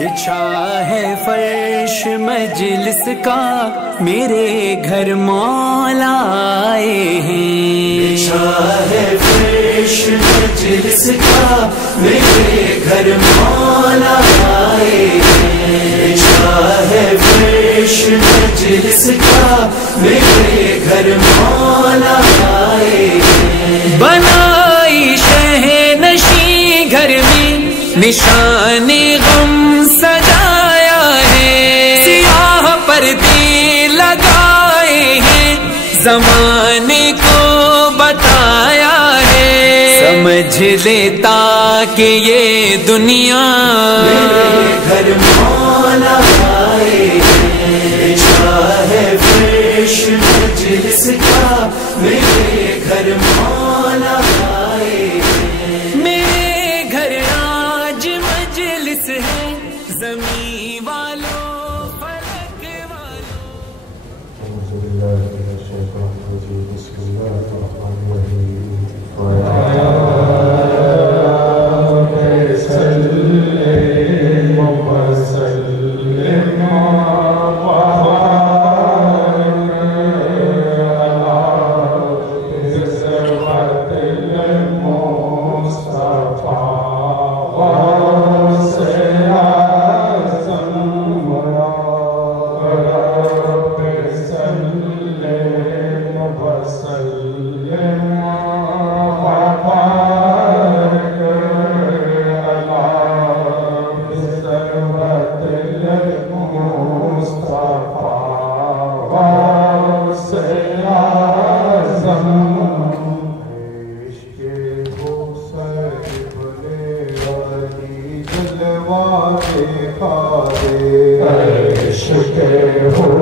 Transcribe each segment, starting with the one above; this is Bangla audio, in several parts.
بچھا ہے فرش مجلس کا میرے گھر مولا آئے ہیں، بچھا ہے فرش مجلس کا میرے گھر مولا آئے ہیں، بچھا ہے فرش مجلس کا میرے گھر مولا آئے ہیں، بنائی شہنشیں گھر میں نشان غم سجایا ہے، سیاہ پردے لگائے ہیں زمانے کو بتایا ہے، سمجھ لیتا کہ یہ دنیا میرے گھر مولا آئے ہیں، بچھا ہے فرش مجلس کا میرے گھر مولا آئے ہیں، میرے گھر آج مجلس ہے زمین والوں فلک والوں۔ اعوذ باللہ من الشیطان الرجیم، بسم اللہ الرحمن الرحیم،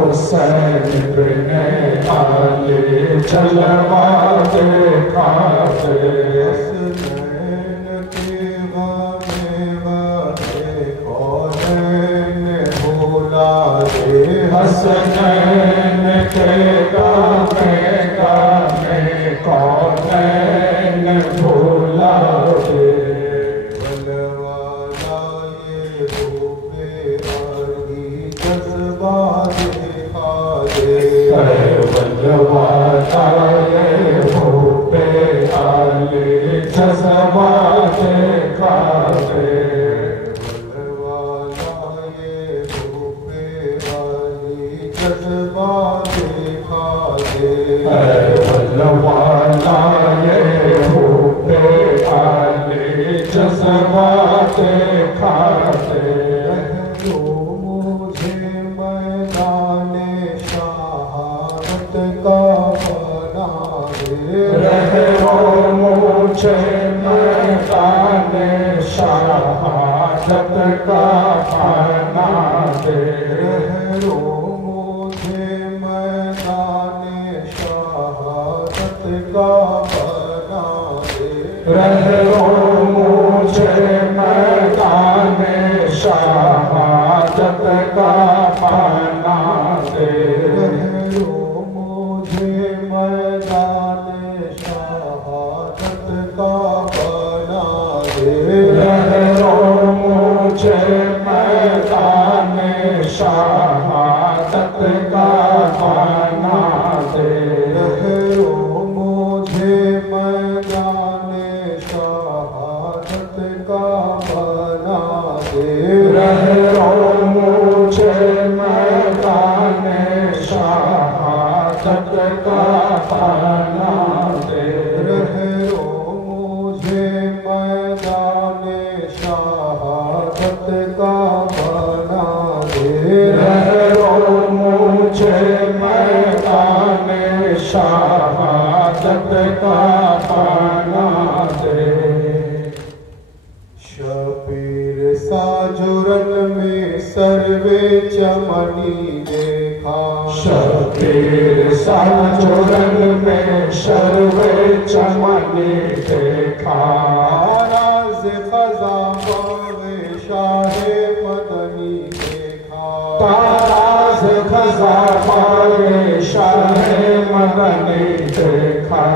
حسین بن علی جلوہ دکھا دے، حسنین کی غم کونین بھولا دے، حسنین کے غم کونین بھولا دے، جذبات کھاتے جذبات کھاتے، والا یہ حب علی جذبات کھاتے، مجھے میدان شہادت کا بنا دے، مجھے میدان شہادت کا بنا دے، مجھے میدان شہادت کا بنا دے، مجھے میدان شہادت کا بنا دے، مجھے میدان شہادت کا بنا دے، مجھے میدان شہادت کا بنا دے، مجھے میدان شہادت کا بنا دے، مجھے میدان شہادت کا بنا دے، مجھے میدان شہادت کا بنا دے، مجھے میدان شہادت کا بنا دے، شبیر ساجرن میں سروے چمنی دیکھا، شبیر ساجرن میں سروے چمنی دیکھا، راز خزاں باغ شاہ مدنی دیکھا، راز خزاں باغ شاہ مدنی دیکھا،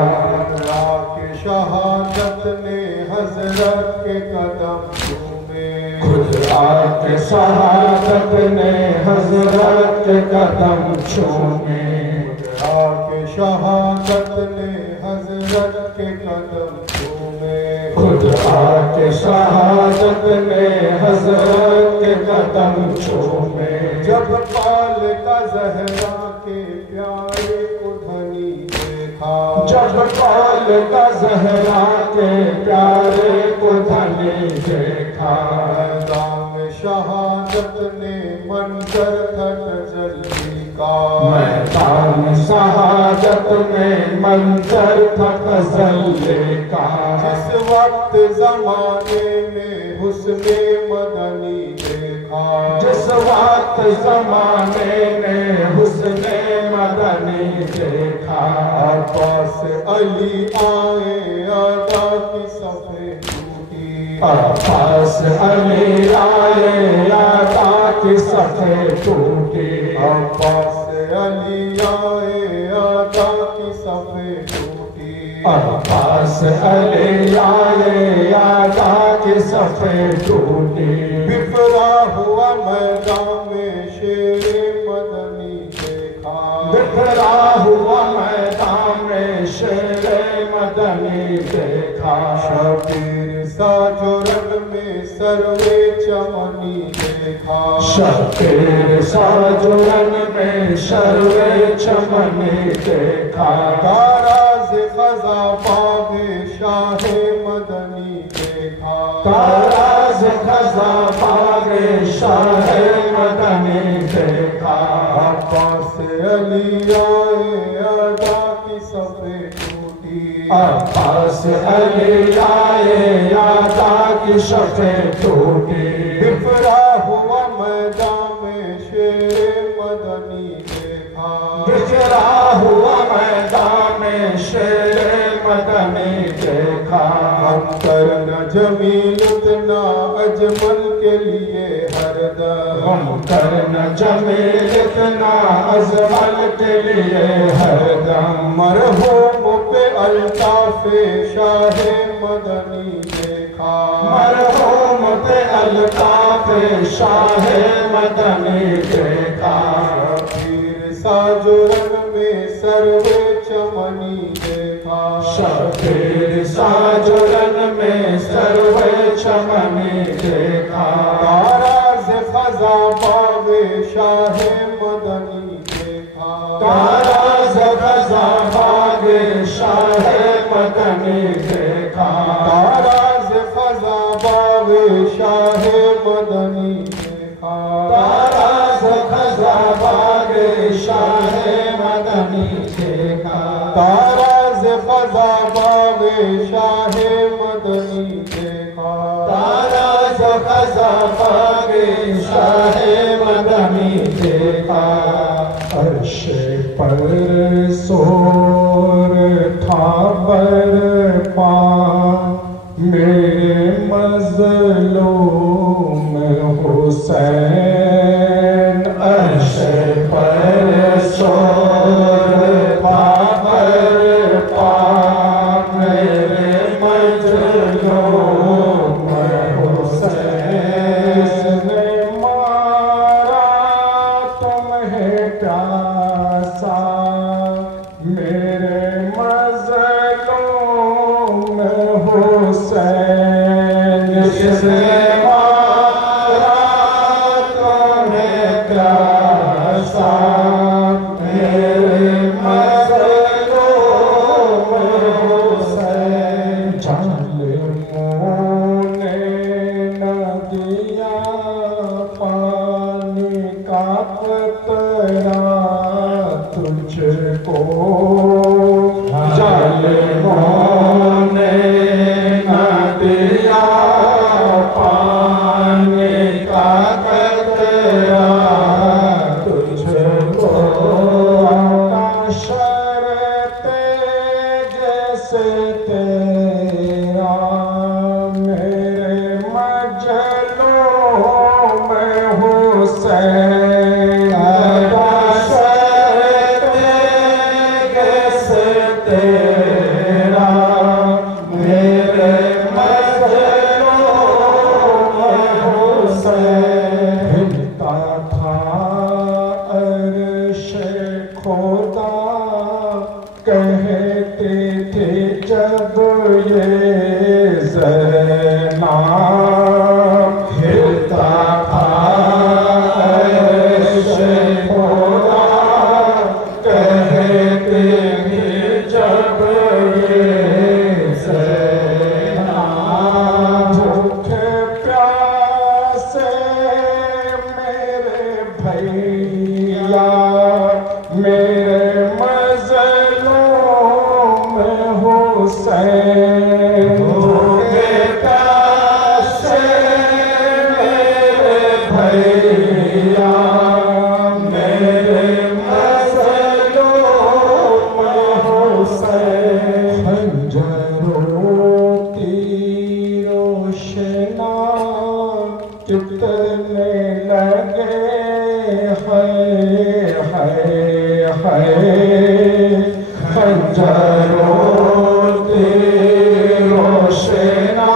کہ شہادت نے حضرت کے قدم چومے، خود آت के शहादत ने हजरत के कदम चूमे, खुदा के शहादत ने हजरत के कदम चूमे, खुदा के शहादत ने हजरत के कदम चूमे। जब पाल का ज़हरा के प्यारे को धनी देखा, जब पाल का ज़हरा के प्यारे को धनी देखा, मैदान शहादत ने मंजर था तजल्ली का, मैदान शहादत में मंजर था तजल्ली का। जिस वक्त ज़माने में हुस्ने मदनी देखा, जिस वक्त ज़माने में हुस्ने मदनी देखा, अब्बास अली आए अदा की सफ़े टूटी, अब्बास अली आए अदा की सफ़े टूटी, अब्बास अली आए अदा की सफ़े टूटी, अब्बास अली आए अदा की सफ़े टूटी। बिफरा हुआ मैदान में शेरे मदनी देखा, बिखरा हुआ मैदान में शेरे मदनी देखा, शबीर साजुरन में सर्वे चमनी देखा, शबीर साजुरन में सर्वे चमनी देखा, ताराज खज़ा बाग़े शाहे मदनी देखा, ताराज खज़ा बाग़े शाहे मदनी देखा, अब्बास अली आए अदा की सफ़े टूटी, अब्बास अली आए अदा की सफ़े टूटी। बिफरा हुआ मैदान में शेरे मदनी देखा, बिखरा हुआ मैदान में शेरे मदनी देखा, अंतर न जमील उतना अजमल के लिए हरदम, अंतर न जमील इतना अजमल के लिए हरदम, मरहूम पे अल्ताफ़े शाहे मदनी देखा, मरहूम पे अल्ताफ़े शाहे मदनी देखा, शबीर साजुरन में सर्वे चमनी देखा, शबीर साजुरन में सर्वे चमनी देखा, ताराज खज़ा बाग़े शाहे मदनी देखा, ताराज खज़ा बाग़े शाहे मदनी देखा, ताराज खज़ा बाग़े शाहे मदनी देखा, ताराज खज़ा बाग़े शाहे मदनी देखा, ताराज खज़ा बाग़े शाहे मदनी देखा, ताराज खज़ा बाग़े शाहे मदनी देखा। अर्श पर सोर था बरपा मेरे मज़लूम हुसैन, अर्श पर सोर था बरपा मेरे मज़लूम हुसैन, मारा तुम्हें प्यासा मेरे मज़लूम हुसैन, जिसने मारा بھیا میرے مظلوم حسین ہو گے کیسے میرے بھیا میرے مظلوم حسین خنجروں تیروں شنا کتنے لگے خنجروں تیروں شنا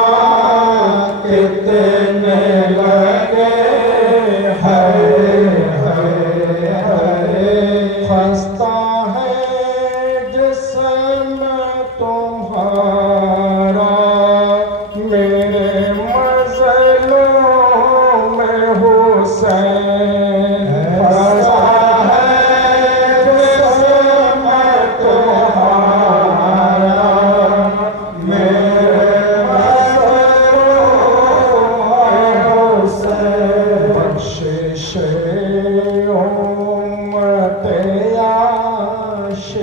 کتنے لگے خستہ ہے جسم تمہارا میرے مظلوم حسین خستہ ہے جسم تمہارا میرے مظلوم حسین بخشش امت عاشق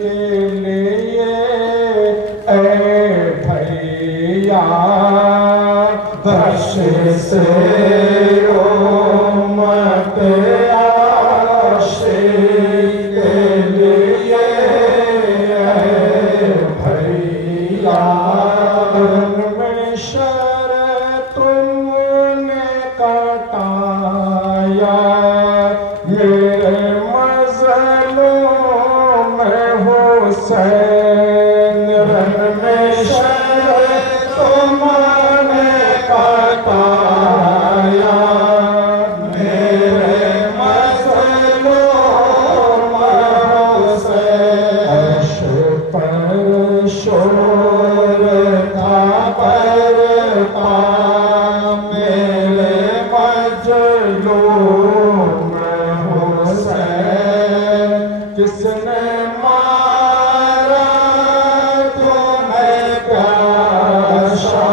کے لیے اے بھیا بخشش امت عاشق کے لیے اے بھیا ان میں شر تم نے کٹایا میرے مظلوم حسین رن میں شر تم نے کٹایا میرے مظلوم حسین عرش پر شور تھا برپا میرے مظلوم حسین کس نے مارا تمہیں پیاسا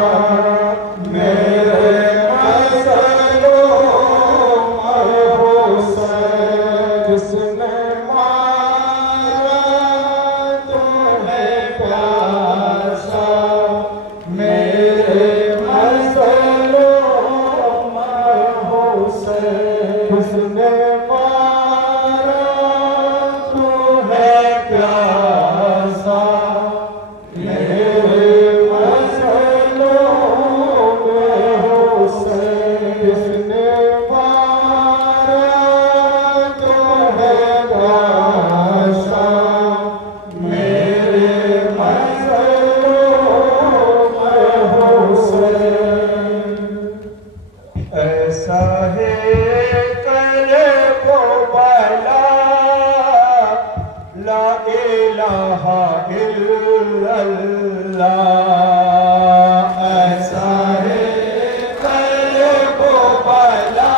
میرے مظلوم حسین کس نے مارا تمہیں پیاسا میرے مظلوم حسین کس نے مارا تمہیں پیاسا میرے مظلوم حسین کس نے مارا تمہیں پیاسا میرے مظلوم حسین ایسا ہے کرے وہ بلا لا الہ الا اللہ ایسا ہے کرے وہ بلا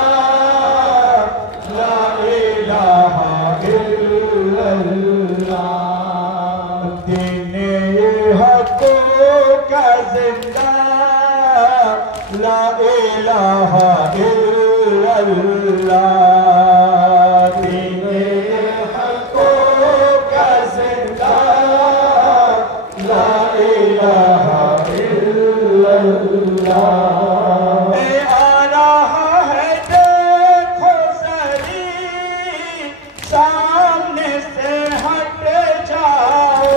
لا الہ الا اللہ دین حق کا زندہ لا الہ الا اللہ دین حق کا زندہ لا الہ الا اللہ میں آ رہا ہے دیکھو ذری سامنے سے ہٹ جاؤ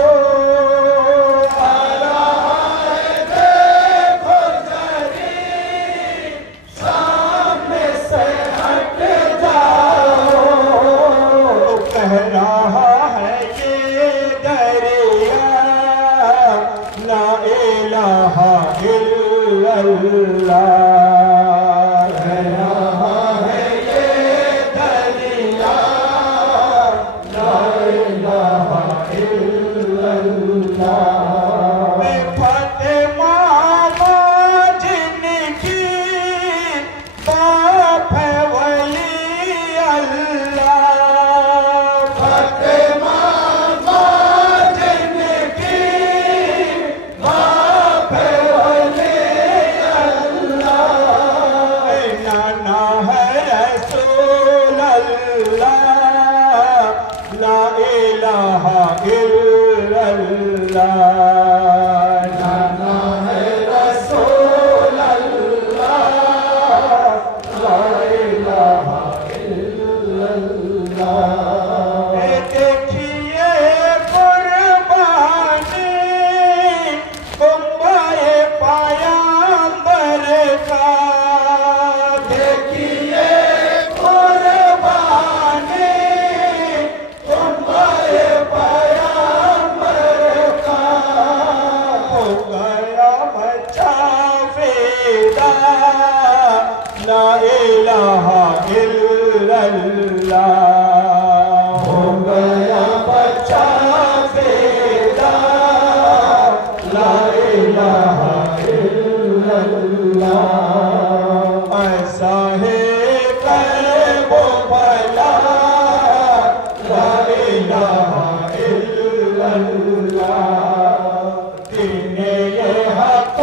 آ رہا ہے دیکھو ذری سامنے سے ہٹ جاؤ الا اللہ، ہو گیا بچہ پیدا لا الہ الا اللہ، ایسا ہے کرب و بلا لا الہ الا اللہ، دین یہ حق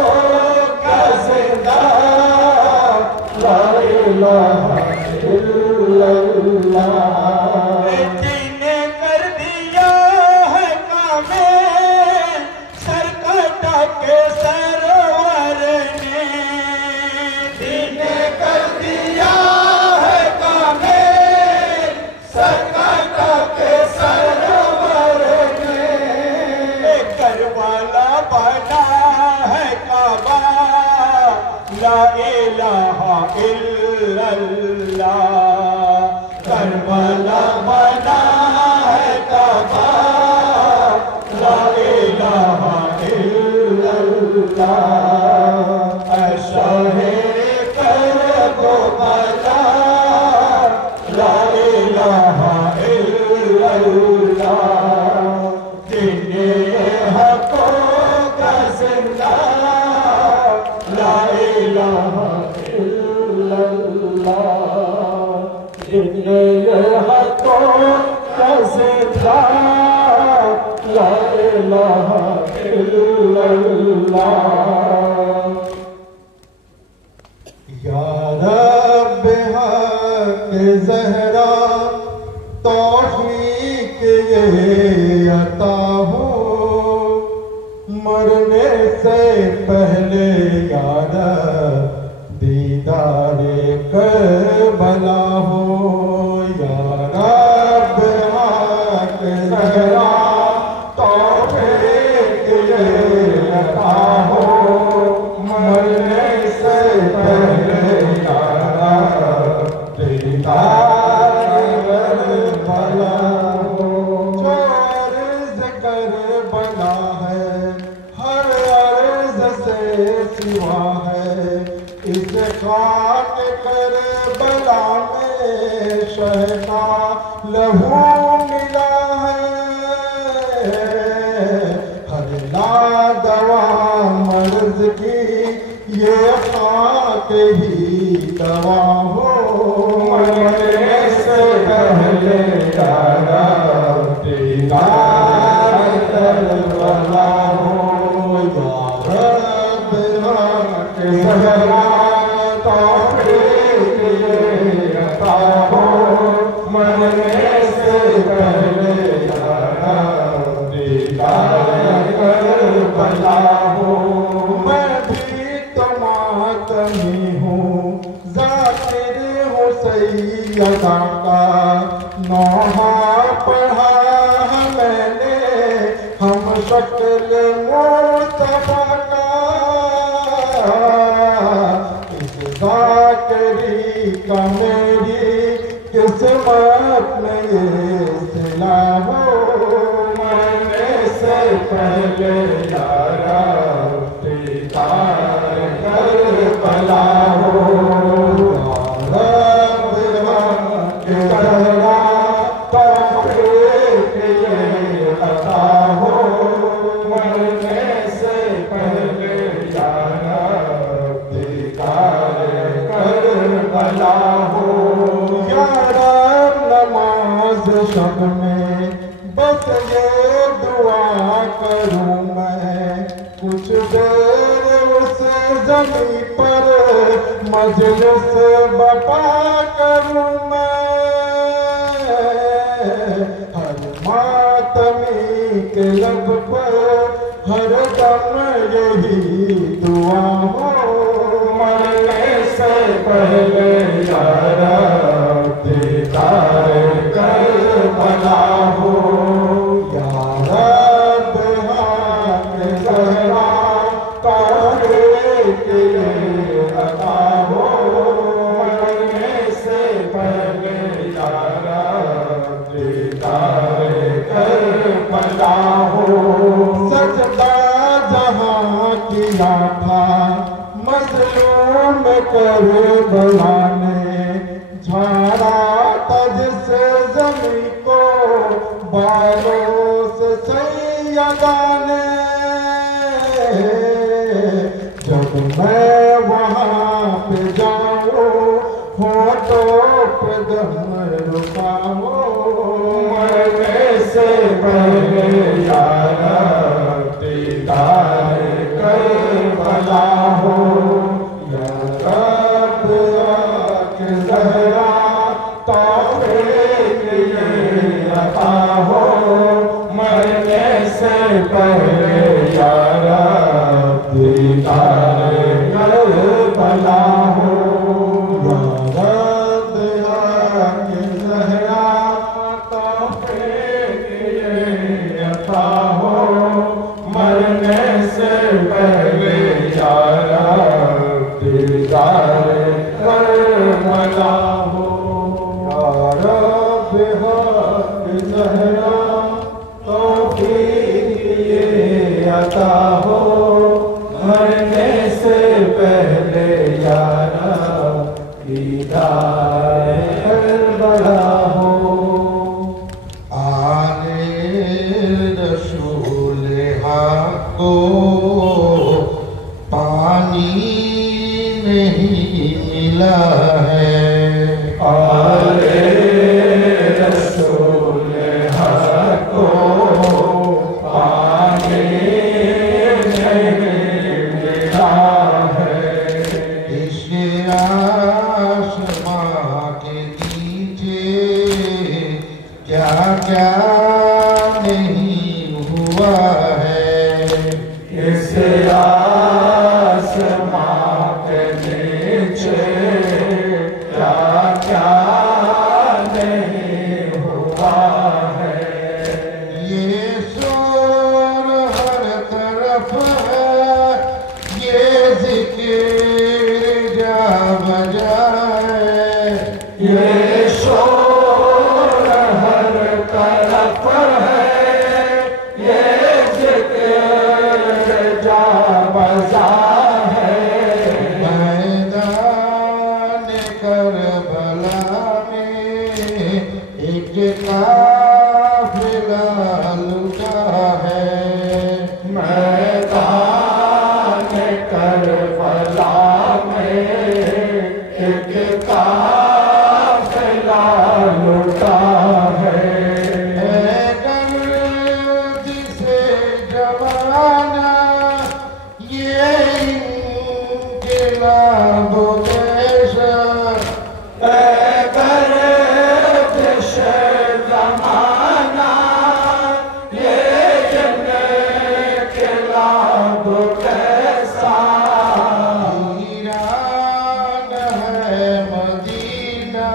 کا زندہ لا الہ الا اللہ، جن نے کر دیا ہے کامل سر کٹا کے سرور نے، جن نے کر دیا ہے کامل سر کٹا کے سرور نے، کربلا بنا ہے کعبہ لا الہ الا اللہ، کربلا بنا ہے کعبہ لا الہ الا اللہ، ایسا ہے کرب و بلا لا الہ الا اللہ، جن حق کا زندہ لا الہ الا اللہ، جن حق کا زندہ لا الہ الا اللہ، یا رب حق زہرا توفیق یہ عطا ہو، مرنے سے پہلے یا رب دیدار کربلا ہو، یا رب حق زہرا توفیق یہ عطا ہو، مرنے سے پہلے یا رب دیدار کربلا ہو، جو عرض کربلا ہے ہر عرض سے سوا ہے، اس خاک کربلا میں شہ کا لہو ملا ہے، ہر لادوا مرض کی یہ خاک ہی دوا ہو، مرنے سے پہلے یا رب دیدار کربلا ہو، یا رب حق زہرا توفیق یہ عطا ہو، مرنے سے پہلے یا رب دیدار کربلا ہو، میں بھی تو ماتمی ہوں ذاکر ہوں سیدہ کا، نوحہ پڑھا میں نے ہم شکل مصطفیٰ کا، اس ذاکری کا میری قسمت میں یہ صلہ ہو، مرنے سے پہلے یا رب دیدار کربلا ہو، یا رب حق زہرا توفیق یہ عطا ہو، مرنے سے پہلے یا رب دیدار کربلا ہو، یا رب نماز شب میں بس یہ دعا کروں میں، کچھ دیر اس زمین پر مجلس بپا کروں میں، ہر ماتمی کے لب پر ہر دم یہی دعا ہو، مرنے سے پہلے یا رب دیدار کربلا ہو، یا رب حق زہرا توفیق یہ عطا ہو، مرنے سے پہلے یا رب دیدار کربلا ہو، سجدہ جہاں کیا تھا مظلوم کربلا मैं वहाँ पे जाऊँ होठों पे दम रुकाऊँ मरने से पहले यारा दीदार करबला हो या रब के ज़हरा तौफीक ये अता हो मरने से पहले यारा दीदार करबला हो या रब के ज़हरा तौफीक ये अता हो मरने से पहले यारा दीदार करबला हो या रब के ज़हरा तौफीक ये अता हो मरने से पहले यारा दीदार करबला हो आले रसूल हक को पानी नहीं मिला है आले रसूल हक को पानी नहीं मिला है इसके आसमां के नीचे क्या क्या नहीं हुआ है इस आसमां के नीचे क्या क्या नहीं हुआ है ये शोर हर तरफ है ये जिक्र जा बजाए ये शोर हर तरफ है ये जिक्र जा बजा है मैदान करबला में एक काफिला लुटा है मैदान करबला में एक काफिला लुटा है जिसे जमाना ये इनकलाब कैसा ज़माना ये इनकलाब कैसा ईरान है मदीना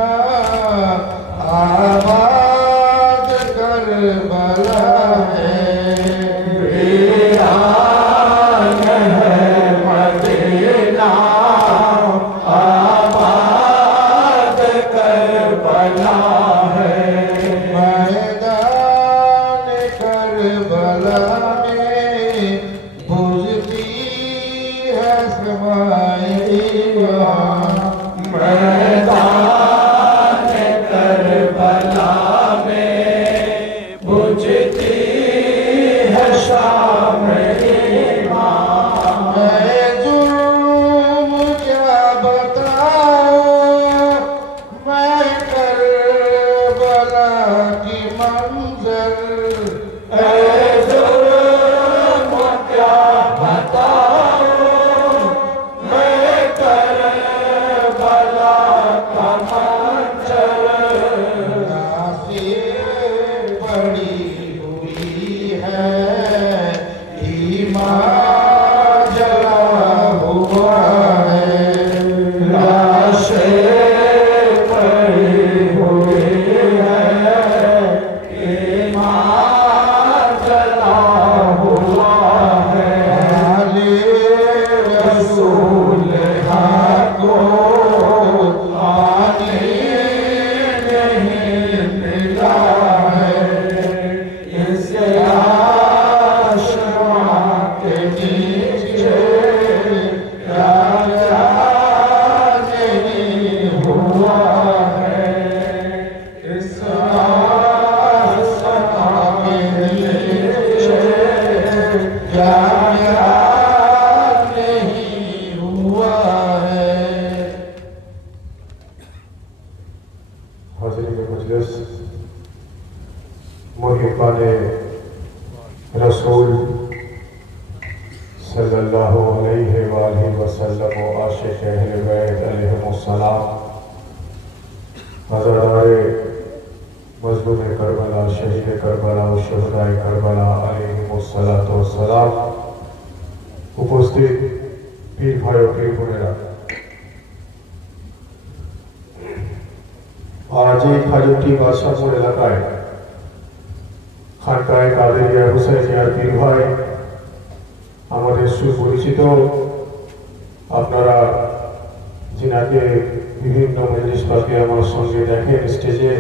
आबाद करबला है वीरान है मदीना आबाद करबला है मैदान करबला में बुझती है समाए मैदान करबला में बुझती है शाम ईमान मैं जुर्म क्या बताऊं मैं करबला की मंजर जुर्म क्या बताऊं मैं करबला का मंजर लाशें पड़ी हुई है ईमान जला हुआ है लाशें पड़ी हुई है ईमान हाज़रीन मजलिस, मुहिब्बाने रसूल सल्लल्लाहु अलैहि वसल्लम व आशिक़ अहले बैत अलैहिमुस्सलाम, हज़रात मज़लूम करबला, शहीद करबला और शुहदाए करबला अलैहिमुस्सलातु वस्सलाम, उपस्थित पीर भाई और पीर बोनेरा, आज এই খাজুটি বাদশাহপুর এলাকায় খানকায়ে কাদেরিয়া হুসাইনিয়ার পীর ভাই আমাদের সুপরিচিত, আপনারা যিনাকে বিভিন্ন মজলিস পাকে আমার সঙ্গে দেখেন স্টেজে,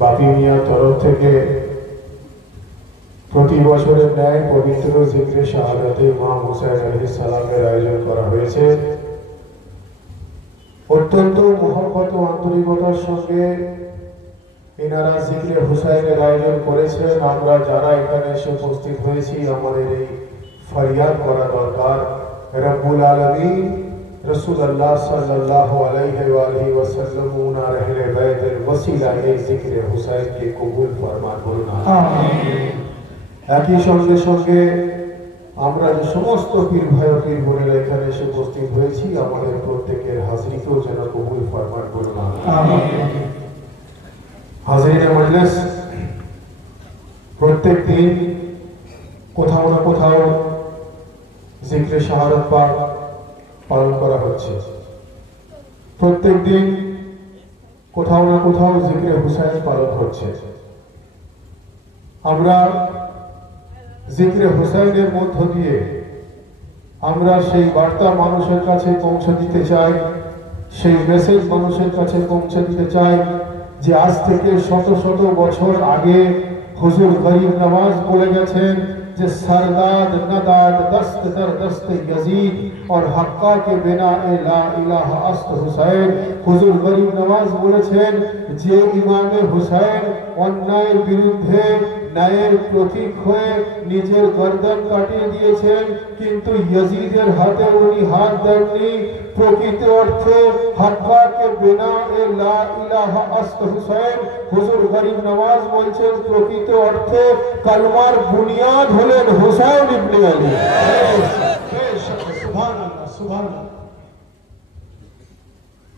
বাপি মিয়ার তরফ থেকে প্রতি বছরের ন্যায় পবিত্র জিকরে শাহাদাতে ইমাম হুসাইন আলাইহিস সালামের আয়োজন করা হয়েছে। অত্যন্ত মহব্বত ও আন্তরিকতার সঙ্গে এনারা জিকরে হুসাইনের আয়োজন করেছেন। আমরা যারা এখানে এসে উপস্থিত হয়েছি, আমাদের এই ফরিয়াদ করা দরকার, রব্বুল আলামিন রাসূলুল্লাহ সাল্লাল্লাহু আলাইহি ওয়াসাল্লাম উনার আহলে বাইতের ওসিলায় এই জিকরে হুসাইনকে কবুল ফরমান করুন, আমিন। একই সঙ্গে সঙ্গে আমরা যে সমস্ত পীর ভাই ও পীর বোনেরা এখানে এসে উপস্থিত হয়েছি, আমাদের প্রত্যেকের হাজিরিকেও যেন কবুল ফরমান করুন, আমিন। হাজিরিনে মজলিস, প্রত্যেক দিন কোথাও না কোথাও জিকরে শাহাদাত পাক পালন করা হচ্ছে। প্রত্যেক দিন কোথাও না কোথাও জিকরে হুসাইন পালন হচ্ছে। আমরা জিকরে হুসাইনের মধ্য দিয়ে আমরা সেই বার্তা মানুষের কাছে পৌঁছে দিতে চাই, সেই মেসেজ মানুষের কাছে পৌঁছে দিতে চাই যে আজ থেকে শত শত বছর আগে হুজুর গরিব নওয়াজ বলে গেছেন যে सरदाद नदाद दस्त दर दस्त यजीद और हक्का के बिना ला इलाहा अस्त हुसैन। हुजूर गरीब नवाज বলেছেন যে ইমামে হুসাইন অন্যায়ের বিরুদ্ধে ন্যায়ের প্রতীক হয়ে নিজের গর্দন কাটিয়ে দিয়েছেন, কিন্তু ইয়াজিদের হাতে উনি হাত দেননি। প্রকৃত অর্থে হক্কা কে বিনা লা ইলাহা আস্ত হুসैन। হুজুর গরিব নওয়াজ বলছেন প্রকৃত অর্থে কালমার বুনিয়াদ হলেন হুসাইন ইবনে আলী। সুবহানাল্লাহ, সুবহানাল্লাহ।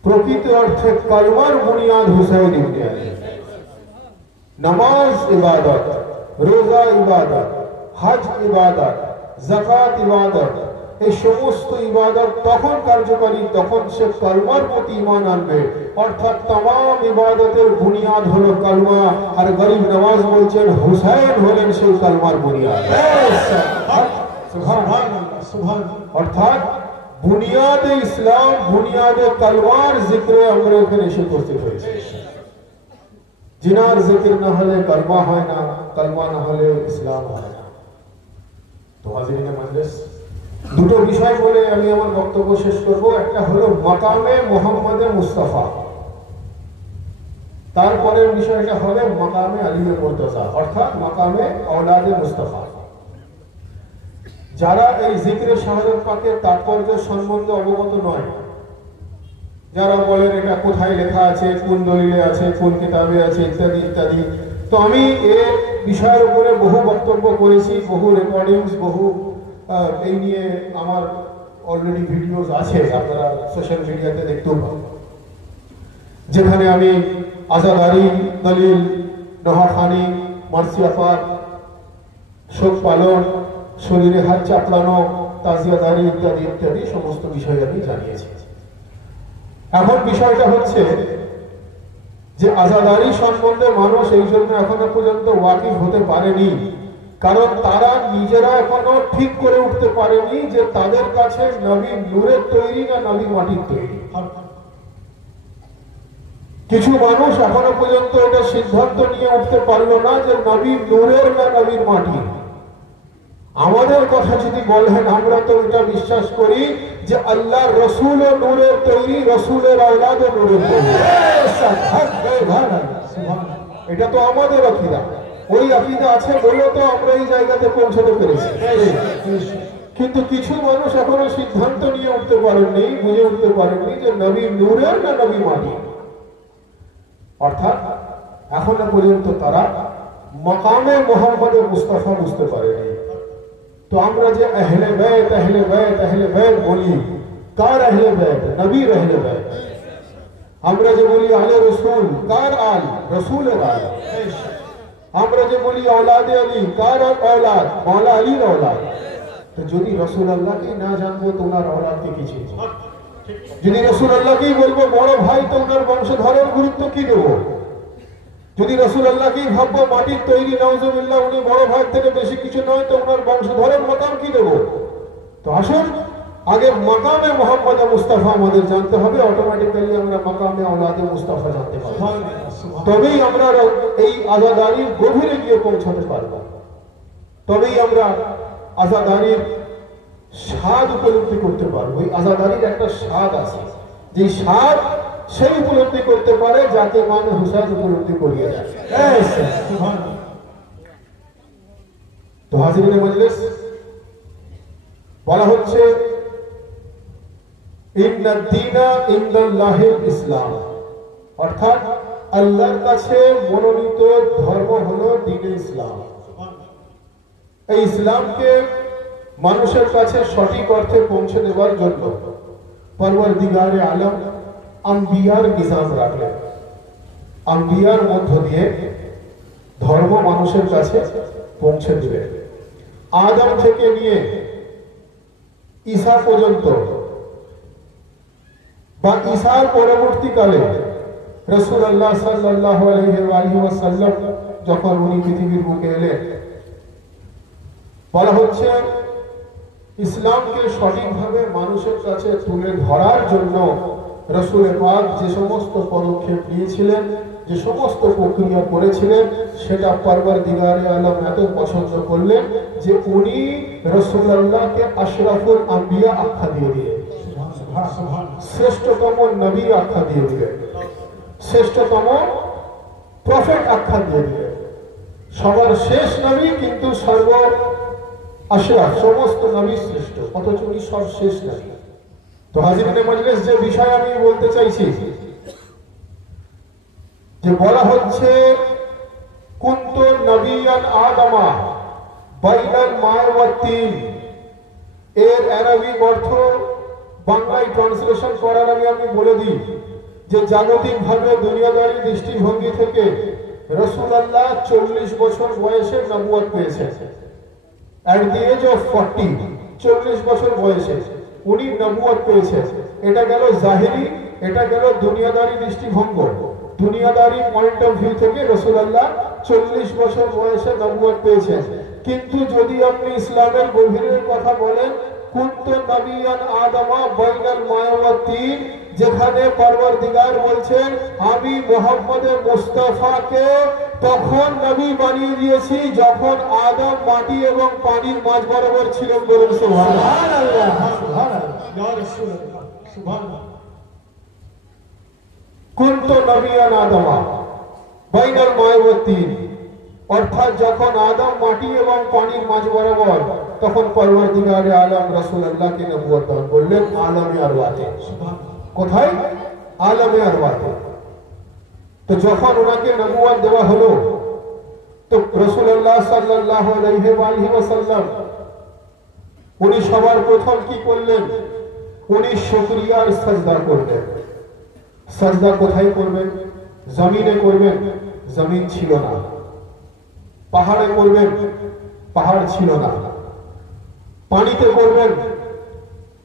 প্রকৃত অর্থে কালমার বুনিয়াদ হুসাইন ইবনে আলী। নামাজ ইবাদত, রোজা ইবাদত, হজ ইবাদত, যাকাত ইবাদত, এই সমস্ত ইবাদত তখন কার্যকরী যখন সে কালমার প্রতি ঈমান আনবে, অর্থাৎ तमाम ইবাদতের বুনিয়াদ হলো কালমা। আর গরিব নওয়াজ বলছেন হুসাইন হলেন সেই কালমার বুনিয়াদ। সুবহানাল্লাহ, সুবহানাল্লাহ। অর্থাৎ বুনিয়াদে ইসলাম, বুনিয়াদে কালমার জিকরে আমরা এখানে এসে উপস্থিত হয়েছি। জিনার জিকির না হলে কালমা হয় না, কালমা না হলে ইসলাম হয় না। তো হাজিরিনে মজলিস, দুটো বিষয় বলে আমি আমার বক্তব্য শেষ করব। একটা হলো মাকামে মুহাম্মদে মুস্তাফা, তারপরের বিষয়টা হবে মাকামে আলিয়ে মুর্তজা, অর্থাৎ মাকামে আওলাদে মুস্তাফা। যারা এই জিকরে শাহাদাত পাকের তাৎপর্য সম্বন্ধে অবগত নয়, যারা বলেন এটা কোথায় লেখা আছে, কোন দলিলে আছে, কোন কিতাবে আছে, ইত্যাদি ইত্যাদি, তো আমি এই বিষয়ের উপরে বহু বক্তব্য করেছি, বহু রেকর্ডিংস, বহু এই নিয়ে আমার অলরেডি ভিডিওস আছে, আপনারা সোশ্যাল মিডিয়াতে দেখতেও পাবেন, যেখানে আমি আজাদারি, দলিল, নহাখানি, মার্সিয়াফাত, শোক পালন, শরীরে হাত চাপলানো, তাজিয়াদারি ইত্যাদি ইত্যাদি সমস্ত বিষয় আমি জানিয়েছি। এখন বিষয়টা হচ্ছে যে আজাদারি সম্বন্ধে মানুষ এই জন্য এখনো পর্যন্ত ওয়াকিফ হতে পারেনি, কারণ তারা নিজেরা এখনো ঠিক করে উঠতে পারেনি যে তাদের কাছে নবী নূরের তৈরি না নবী মাটির তৈরি। কিছু মানুষ এখনো পর্যন্ত এটা সিদ্ধান্ত নিয়ে উঠতে পারলো না যে নবী নূরের না নবীর মাটির। আমাদের কথা যদি বলেন, আমরা তো এটা বিশ্বাস করি যে আল্লাহর রসুল ও নূরের তৈরি, রসুলের আওলাদ ও নূরের তৈরি। এটা তো আমাদের আকীদা। ওই আকীদা আছে বলে তো আমরা এই জায়গাতে পৌঁছাতে পেরেছি। কিন্তু কিছু মানুষ এখনো সিদ্ধান্ত নিয়ে উঠতে পারেননি, বুঝে উঠতে পারেননি যে নবী নূরের না নবী মাটির। অর্থাৎ এখনো পর্যন্ত তারা মাকামে মুহাম্মদে মুস্তাফা বুঝতে পারেনি। তো আমরা যে আহলে বাইত আহলে বাইত আহলে বাইত বলি, কার আহলে বাইত? নবীর আহলে বাইত। আমরা যে বলি আলে রসুল, কার আল? রসুলের আল। আমরা যে বলি औलाद আলী, কার औलाद? मौला আলীর औलाद। তো যদি রাসূলুল্লাহকে না জানবো তো ওনার औलादকে কি চিনব? যদি রাসূলুল্লাহকেই বলবো বড় ভাই তো ওনার বংশধরের গুরুত্ব কি দেব? যদি রাসূলুল্লাহকেই ভাববো মাটির তৈরি নাউজুবিল্লাহ উনি বড় ভাই থেকে বেশি কিছু নয় তো ওনার বংশধরের মাকাম কি দেব? তো আসুন আগে মাকামে মুহাম্মদ মুস্তাফা আমাদের জানতে হবে, অটোমেটিক্যালি আমরা মাকামে औलाद মুস্তাফা জানতে পারব, তবেই আমরা এই আজাদারির গভীরে গিয়ে পৌঁছাতে পারব, তবেই আমরা আজাদারির স্বাদ উপলব্ধি করতে পারবো। এই আজাদারির একটা স্বাদ আছে, যে স্বাদ সেই উপলব্ধি করতে পারে যাকে মানে হুসাইন উপলব্ধি করিয়ে দেয়। তো হাজিরিনে মজলিস, বলা হচ্ছে ইন্নাদ দীনা ইনদাল্লাহিল ইসলাম, অর্থাৎ আল্লাহর কাছে মনোনীত ধর্ম হলো দ্বীনে ইসলাম। এই ইসলামকে মানুষের কাছে সঠিক অর্থে পৌঁছে দেওয়ার জন্য পরওয়ারদিগারে আলম আম্বিয়ার নিজাম রাখলেন। আম্বিয়ার মধ্য দিয়ে ধর্ম মানুষের কাছে পৌঁছে দিবে। আদম থেকে নিয়ে ঈসা পর্যন্ত বা ঈসার পরবর্তীকালে রাসূলুল্লাহ সাল্লাল্লাহু আলাইহি ওয়াসাল্লাম যখন উনি পৃথিবীর বুকে এলেন, বলা হচ্ছে ইসলামকে সঠিকভাবে মানুষের কাছে তুলে ধরার জন্য রাসূল পাক যে সমস্ত পদক্ষেপ নিয়েছিলেন, যে সমস্ত প্রক্রিয়া করেছিলেন, সেটা পরওয়ারদিগারে আলম এত পছন্দ করলেন যে উনি রাসূলুল্লাহকে আশরাফুল আম্বিয়া আখ্যা দিয়ে দিলেন, শ্রেষ্ঠতম নবী আখ্যা দিয়ে দিলেন, শ্রেষ্ঠতম প্রফেট আখ্যা দিয়ে দিলেন। সবার শেষ নবী কিন্তু সর্ব আশরাফ, সমস্ত নবী শ্রেষ্ঠ, অথচ উনি সব শেষ নবী। তো হাজিরিনে মজলিস, যে বিষয় আমি বলতে চাইছি, যে বলা হচ্ছে কুনতু নবিয়ান আদমা বাইনাল মা'i ওয়াত তিন, এর আরবিক অর্থ বাংলায় ট্রান্সলেশন করার আগে আমি বলে দিই যে জাগতিকভাবে দুনিয়াদারি দৃষ্টিভঙ্গি থেকে রাসূলুল্লাহ 40 বছর বয়সে নবুয়ত পেয়েছেন। at the age of 40, 40 বছর বয়সে উনি নবুয়ত পেয়েছেন। এটা গেল জাহিরি, এটা গেল দুনিয়াদারি দৃষ্টিভঙ্গ। দুনিয়াদারি পয়েন্ট অফ ভিউ থেকে রাসূলুল্লাহ 40 বছর বয়সে নবুয়ত পেয়েছেন। কিন্তু যদি আপনি ইসলামের গভীরের কথা বলেন, কুনতু নবিয়ান আদমা বাইনাল মা'i ওয়াত তিন, যেখানে পরওয়ারদিগার বলছেন আমি মুহাম্মদে মুস্তাফাকে তখন নবী বানিয়ে দিয়েছি যখন আদম মাটি এবং পানির মাঝ বরাবর ছিলেন। বলুন সুবহানাল্লাহ, ইয়া রাসূলুল্লাহ, সুবহানাল্লাহ। কুনতু নবিয়ান আদমা বাইনাল মা'i ওয়াত তিন, অর্থাৎ যখন আদম মাটি এবং পানির মাঝ বরাবর, তখন পরওয়ারদিগারে আলম রাসূলুল্লাহকে নবুয়ত দান করলেন আলমে আরওয়াতে। কোথায়? আলমে আরওয়াতে। তো যখন ওনাকে নবুয়ত দেওয়া হলো, তো রাসূলুল্লাহ সাল্লাল্লাহু আলাইহি ওয়াসাল্লাম উনি সবার প্রথম কি করলেন? উনি শুকরিয়ার সাজদা করলেন। সাজদা কোথায় করবেন? জমিনে করবেন, জমিন ছিল না। পাহাড়ে করবেন, পাহাড় ছিল না। পানিতে করবেন,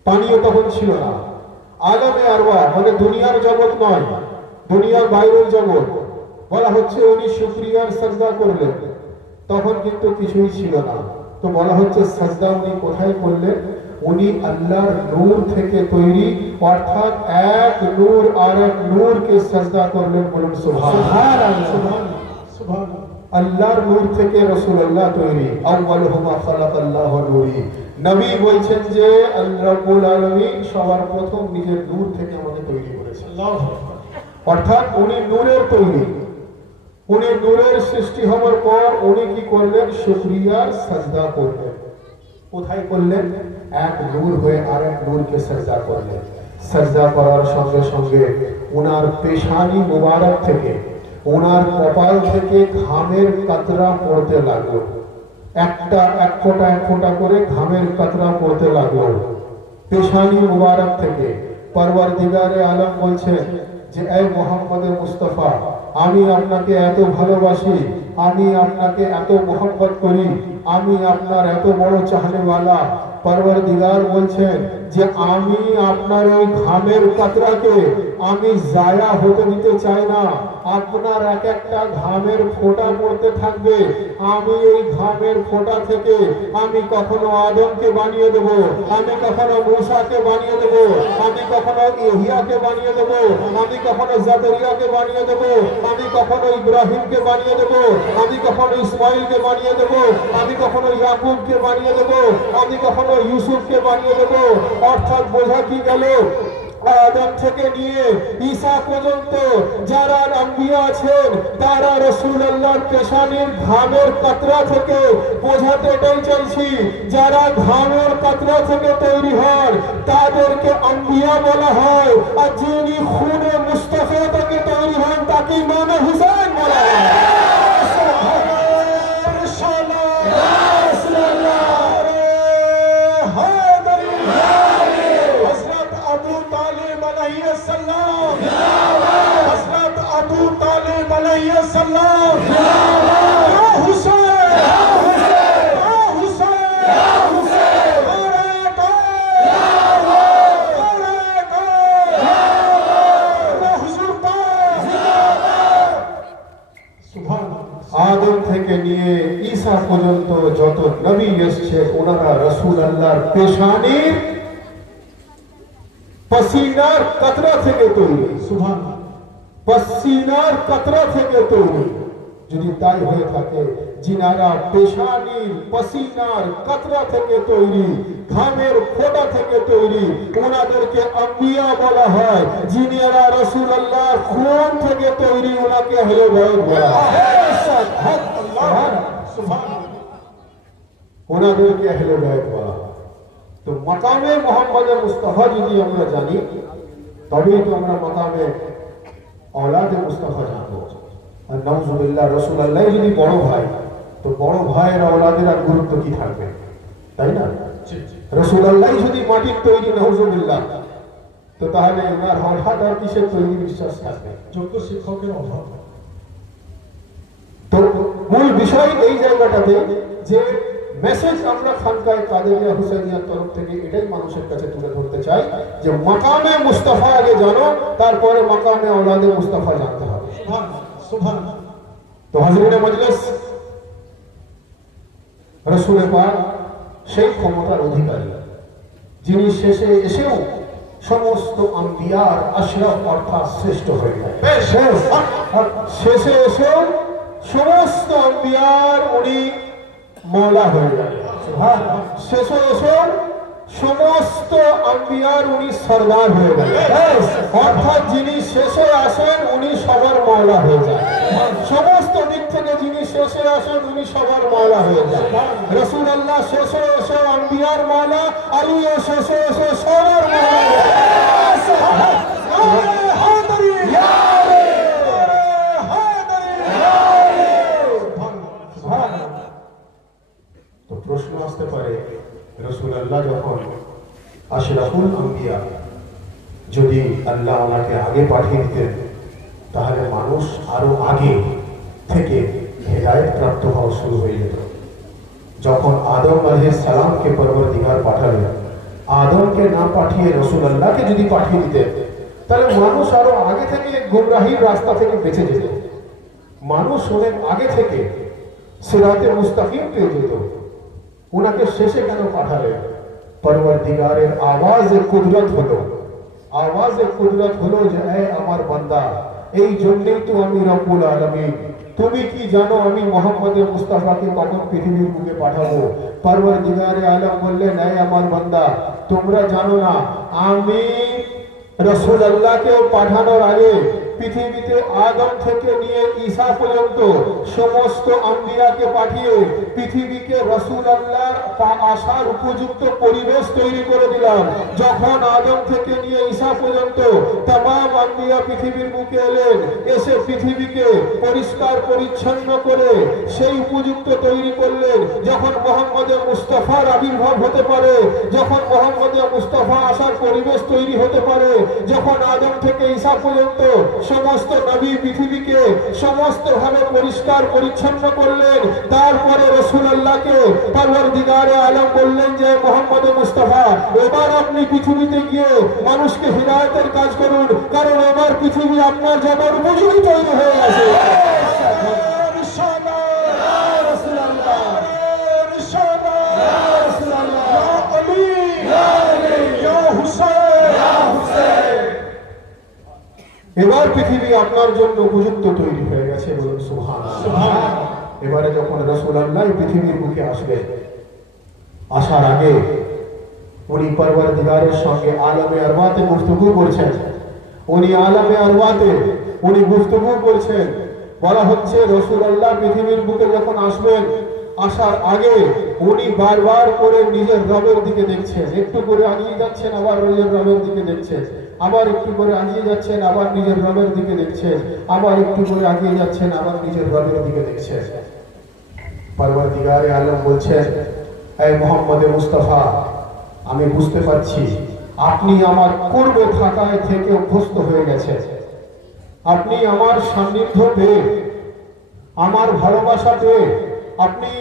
পানিও তখন ছিল না। আলমে আরওয়া মানে দুনিয়ার জগৎ নয়, দুনিয়ার বাইরের জগৎ। বলা হচ্ছে উনি শুকরিয়ার সাজদা করলেন, তখন কিন্তু কিছুই ছিল না। তো বলা হচ্ছে সাজদা উনি কোথায় করলেন? উনি আল্লাহর নূর থেকে তৈরি, অর্থাৎ এক নূর আর এক নূরকে সাজদা করলেন। বলুন সুবহানাল্লাহ, সুবহানাল্লাহ। আল্লাহর নূর থেকে রাসূলুল্লাহ তৈরি। আউয়ালুহুমা খালাকাল্লাহু নূরি। নবী বলছেন যে আল্লাহ রাব্বুল আলামিন সবার প্রথম নিজের নূর থেকে আমাকে তৈরি করেছেন। আল্লাহু আকবার। অর্থাৎ উনি নূরের তৈরি। উনি নূরের সৃষ্টি হওয়ার পর উনি কি করলেন? শুকরিয়ার সাজদা করলেন। কোথায় করলেন? এক নূর হয়ে আরেক নূরকে সাজদা করলেন। সাজদা করার সঙ্গে সঙ্গে উনার পেশানি মুবারক থেকে ওনার কপাল থেকে ঘামের কাতরা পড়তে লাগলো, এক ফোঁটা করে ঘামের কাতরা পড়তে লাগলো পেশানি মুবারক থেকে। পরওয়ারদিগারে আলম বলছেন যে এই মুহাম্মদে মুস্তাফা, আমি আপনাকে এত ভালোবাসি, আমি আপনাকে এত মোহাম্মত করি, আমি আপনার এত বড় চাহনেওয়ালা। পরওয়ারদিগার বলছেন যে আমি আপনার ওই ঘামের কাতরাকে আমি জায়া হতে দিতে চাই না, আপনার এক একটা ঘামের ফোঁটা পড়তে থাকবে। আমি এই ঘামের ফোঁটা থেকে আমি কখনো আদমকে বানিয়ে দেব, আমি কখনো মূসাকে বানিয়ে দেব, আমি কখনো ইহিয়াকে বানিয়ে দেব, আমি কখনো জাকারিয়াকে বানিয়ে দেব, আমি কখনো ইব্রাহিমকে বানিয়ে দেব, আমি কখনো ইসমাইলকে বানিয়ে দেব, আমি কখনো ইয়াকুবকে বানিয়ে দেব, আমি কখনো ইউসুফকে বানিয়ে দেব। অর্থাৎ বোঝা কি গেল, আদম থেকে নিয়ে ঈসা পর্যন্ত যারা আম্বিয়া আছেন তারা রাসূলুল্লাহর পেশানির ঘামের কাতরা থেকে, বোঝাতে এটাই চাইছি, যারা ঘামের কাতরা থেকে তৈরি হয় তাদেরকে আম্বিয়া বলা হয়, আর যিনি খুনে মুস্তাফা থেকে তৈরি হন তাকে ইমামে হুসাইন বলা হয়। আদম থেকে নিয়ে ঈসা পর্যন্ত যত নবী এসেছে ওনারা রাসূলুল্লাহর পেশানির পসিনার কাতরা থেকে তৈরি। সুবহানাল্লাহ, পসিনার কাতরা থেকে তৈরি। যদি তাই হয়ে থাকে, যিনারা পেশানির পসিনার কাতরা থেকে তৈরি, ঘামের ফোঁটা থেকে তৈরি, ওনাদেরকে আম্বিয়া বলা হয়। যিনারা রাসূলুল্লাহর খুন থেকে তৈরি ওনাকে আহলে বাইত বলা হয়। ওনাদেরকে আহলে বাইত বলা হয়। তো মাকামে মুহাম্মদে মুস্তাফা যদি আমরা জানি, তবেই তো আমরা মাকামে औलादे मुस्तफा জানবো। আর নাউজুবিল্লাহ, রাসূলুল্লাহ যদি বড় ভাই, তো বড় ভাইয়ের औलादेরা গুরুত্ব কি থাকবে, তাই না? রাসূলুল্লাহ যদি মাটির তৈরি, নাউজুবিল্লাহ, তো তাহলে ওনার হঠাৎ আর কিসের তৈরি বিশ্বাস থাকবে? যোগ্য শিক্ষকের অভাব। তো মূল বিষয় এই জায়গাটাতে যে মেসেজ আমরা খানকায়ে কাদেরিয়া হুসাইনিয়ার তরফ থেকে এটাই মানুষের কাছে তুলে ধরতে চাই যে মাকামে মুস্তাফা আগে জানো, তারপরে মাকামে औलादे মুস্তাফা জানতে হবে। সুবহানাল্লাহ। তো হাজরিনে মজলিস, রাসূল পাক সেই ক্ষমতার অধিকারী যিনি শেষে এসেও সমস্ত আম্বিয়ার আশরাফ অর্থাৎ শ্রেষ্ঠ হয়ে গেলেন। শেষে এসেও সমস্ত আম্বিয়ার উনি মৌলা হয়ে গেলেন। শেষে এসে সমস্ত আম্বিয়ার উনি সরদার হয়ে গেলেন। অর্থাৎ যিনি শেষে আসেন উনি সবার মৌলা হয়ে যান। সমস্ত দিক থেকে যিনি শেষে আসেন উনি সবার মৌলা হয়ে যান। রাসূলুল্লাহ শেষে এসে আম্বিয়ার মৌলা, আলীও শেষে এসে সবার মৌলা। তো প্রশ্ন আসতে পারে, রাসূলুল্লাহ যখন আশরাফুল আম্বিয়া, যদি আল্লাহ ওনাকে আগে পাঠিয়ে দিতেন তাহলে মানুষ আরো আগে থেকে হেদায়েত প্রাপ্ত হওয়া শুরু হয়ে যেত। যখন আদম আলাইহিস সালামকে পরবর্তীকার পাঠালেন, আদমকে না পাঠিয়ে রাসূলুল্লাহকে যদি পাঠিয়ে দিতেন তাহলে মানুষ আরো আগে থেকে গুমরাহির রাস্তা থেকে বেঁচে যেত। মানুষ অনেক আগে থেকে সিরাতে মুস্তাকিম পেয়ে যেত। উনাকে শেষে কেন পাঠালেন? পরবর্তীকারের আওয়াজে কুদরত হলো, আওয়াজে কুদরত হলো যে এ আমার বান্দা, এই জন্যই তো আমি রব্বুল আলামিন। তুমি কি জানো আমি মুহাম্মদে মুস্তাফাকে কখন পৃথিবীর বুকে পাঠাবো? পরবর্তীকারে আলম বললেন, এ আমার বান্দা, তোমরা জানো না আমি রাসূলুল্লাহকে পাঠানোর আগে পৃথিবীতে আদম থেকে নিয়ে ঈসা পর্যন্ত সমস্ত আম্বিয়াকে পাঠিয়ে পৃথিবীকে রাসূলুল্লাহর আসার উপযুক্ত পরিবেশ তৈরি করে দিলাম। যখন আদম থেকে নিয়ে ঈসা পর্যন্ত तमाम আম্বিয়া পৃথিবীর বুকে এলেন, এসে পৃথিবীকে পরিষ্কার পরিচ্ছন্ন করে সেই উপযুক্ত তৈরি করলেন। যখন মুহাম্মদে মুস্তাফার আবির্ভাব হতে পারে, যখন মুহাম্মদে মুস্তাফা আসার পরিবেশ তৈরি হতে পারে, যখন আদম থেকে ঈসা পর্যন্ত সমস্ত নবী পৃথিবীকে সমস্ত ভাবে পরিষ্কার পরিচ্ছন্ন করলেন, তারপরে রাসূলুল্লাহকে পরওয়ারদিগারে আলম বললেন যে মুহাম্মদে মুস্তাফা, এবার আপনি পৃথিবীতে গিয়ে মানুষকে হিদায়াতের কাজ করুন, কারণ এবার পৃথিবী আপনার যাবার উপযোগী তৈরি হয়ে গেছে। এবার পৃথিবী আপনার জন্য উপযুক্ত তৈরি হয়ে গেছে, বলুন সুবহানাল্লাহ। এবারে যখন রাসূলুল্লাহ পৃথিবীর বুকে আসবেন, আসার আগে উনি পরওয়ারদিগারের সঙ্গে আলমে আরওয়াতে গুফতগু করছেন। উনি আলমে আরওয়াতে উনি গুফতগু করছেন। বলা হচ্ছে রাসূলুল্লাহ পৃথিবীর বুকে যখন আসবেন, আসার আগে উনি বারবার করে নিজের রবের দিকে দেখছেন, একটু করে আগিয়ে যাচ্ছেন, আবার নিজের রবের দিকে দেখছেন, আবার একটু করে আগিয়ে যাচ্ছেন, আবার নিজের রবের দিকে দেখছেন, আবার একটু করে আগিয়ে যাচ্ছেন, আবার নিজের রবের দিকে দেখছেন। পরওয়ারদিগারে আলম বলছেন, এই মুহাম্মদে মুস্তাফা, আমি বুঝতে পারছি আপনি আমার পূর্বে থাকায় থেকে অভ্যস্ত হয়ে গেছেন। আপনি আমার সান্নিধ্য পেয়ে, আমার ভালোবাসা পেয়ে আপনি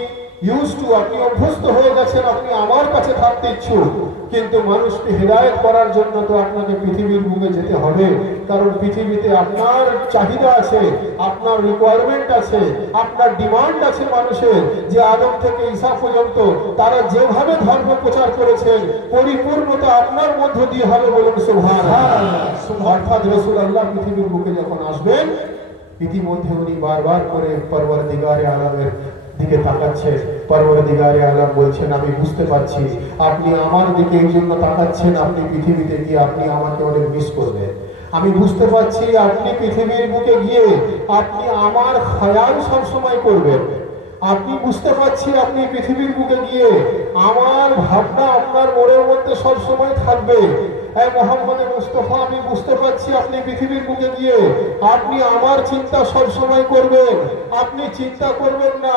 আপনি অভ্যস্ত হয়ে গেছেন, আপনি আমার কাছে থাকতে ইচ্ছুক। কিন্তু মানুষকে হিদায়াত করার জন্য তো আপনাকে পৃথিবীর বুকে যেতে হবে, কারণ পৃথিবীতে আপনার চাহিদা আছে, আপনার রিকোয়ারমেন্ট আছে, আপনার ডিমান্ড আছে মানুষের, যে আদম থেকে ঈসা পর্যন্ত তারা যেভাবে ধর্ম প্রচার করেছেন পরিপূর্ণতা আপনার মধ্য দিয়ে হবে, বলুন সুবহানাল্লাহ। অর্থাৎ রাসূলুল্লাহ পৃথিবীর বুকে যখন আসবেন, ইতিমধ্যে উনি বারবার করে পরওয়ারদিগারে আলমের দিকে তাকাচ্ছেন। পরওয়ারদিগারে আলম বলছেন, আমি বুঝতে পারছি আপনি আমার দিকে এই জন্য তাকাচ্ছেন, আপনি পৃথিবীতে গিয়ে আপনি আমাকে অনেক মিস করবেন। আমি বুঝতে পারছি আপনি পৃথিবীর বুকে গিয়ে আপনি আমার খেয়াল সবসময় করবেন। আপনি বুঝতে পারছি আপনি পৃথিবীর বুকে গিয়ে আমার ভাবনা আপনার মনের মধ্যে সব সময় থাকবে। এই মুহাম্মদে মুস্তাফা, আমি বুঝতে পারছি আপনি পৃথিবীর বুকে গিয়ে আপনি আমার চিন্তা সব সময় করবেন। আপনি চিন্তা করবেন না,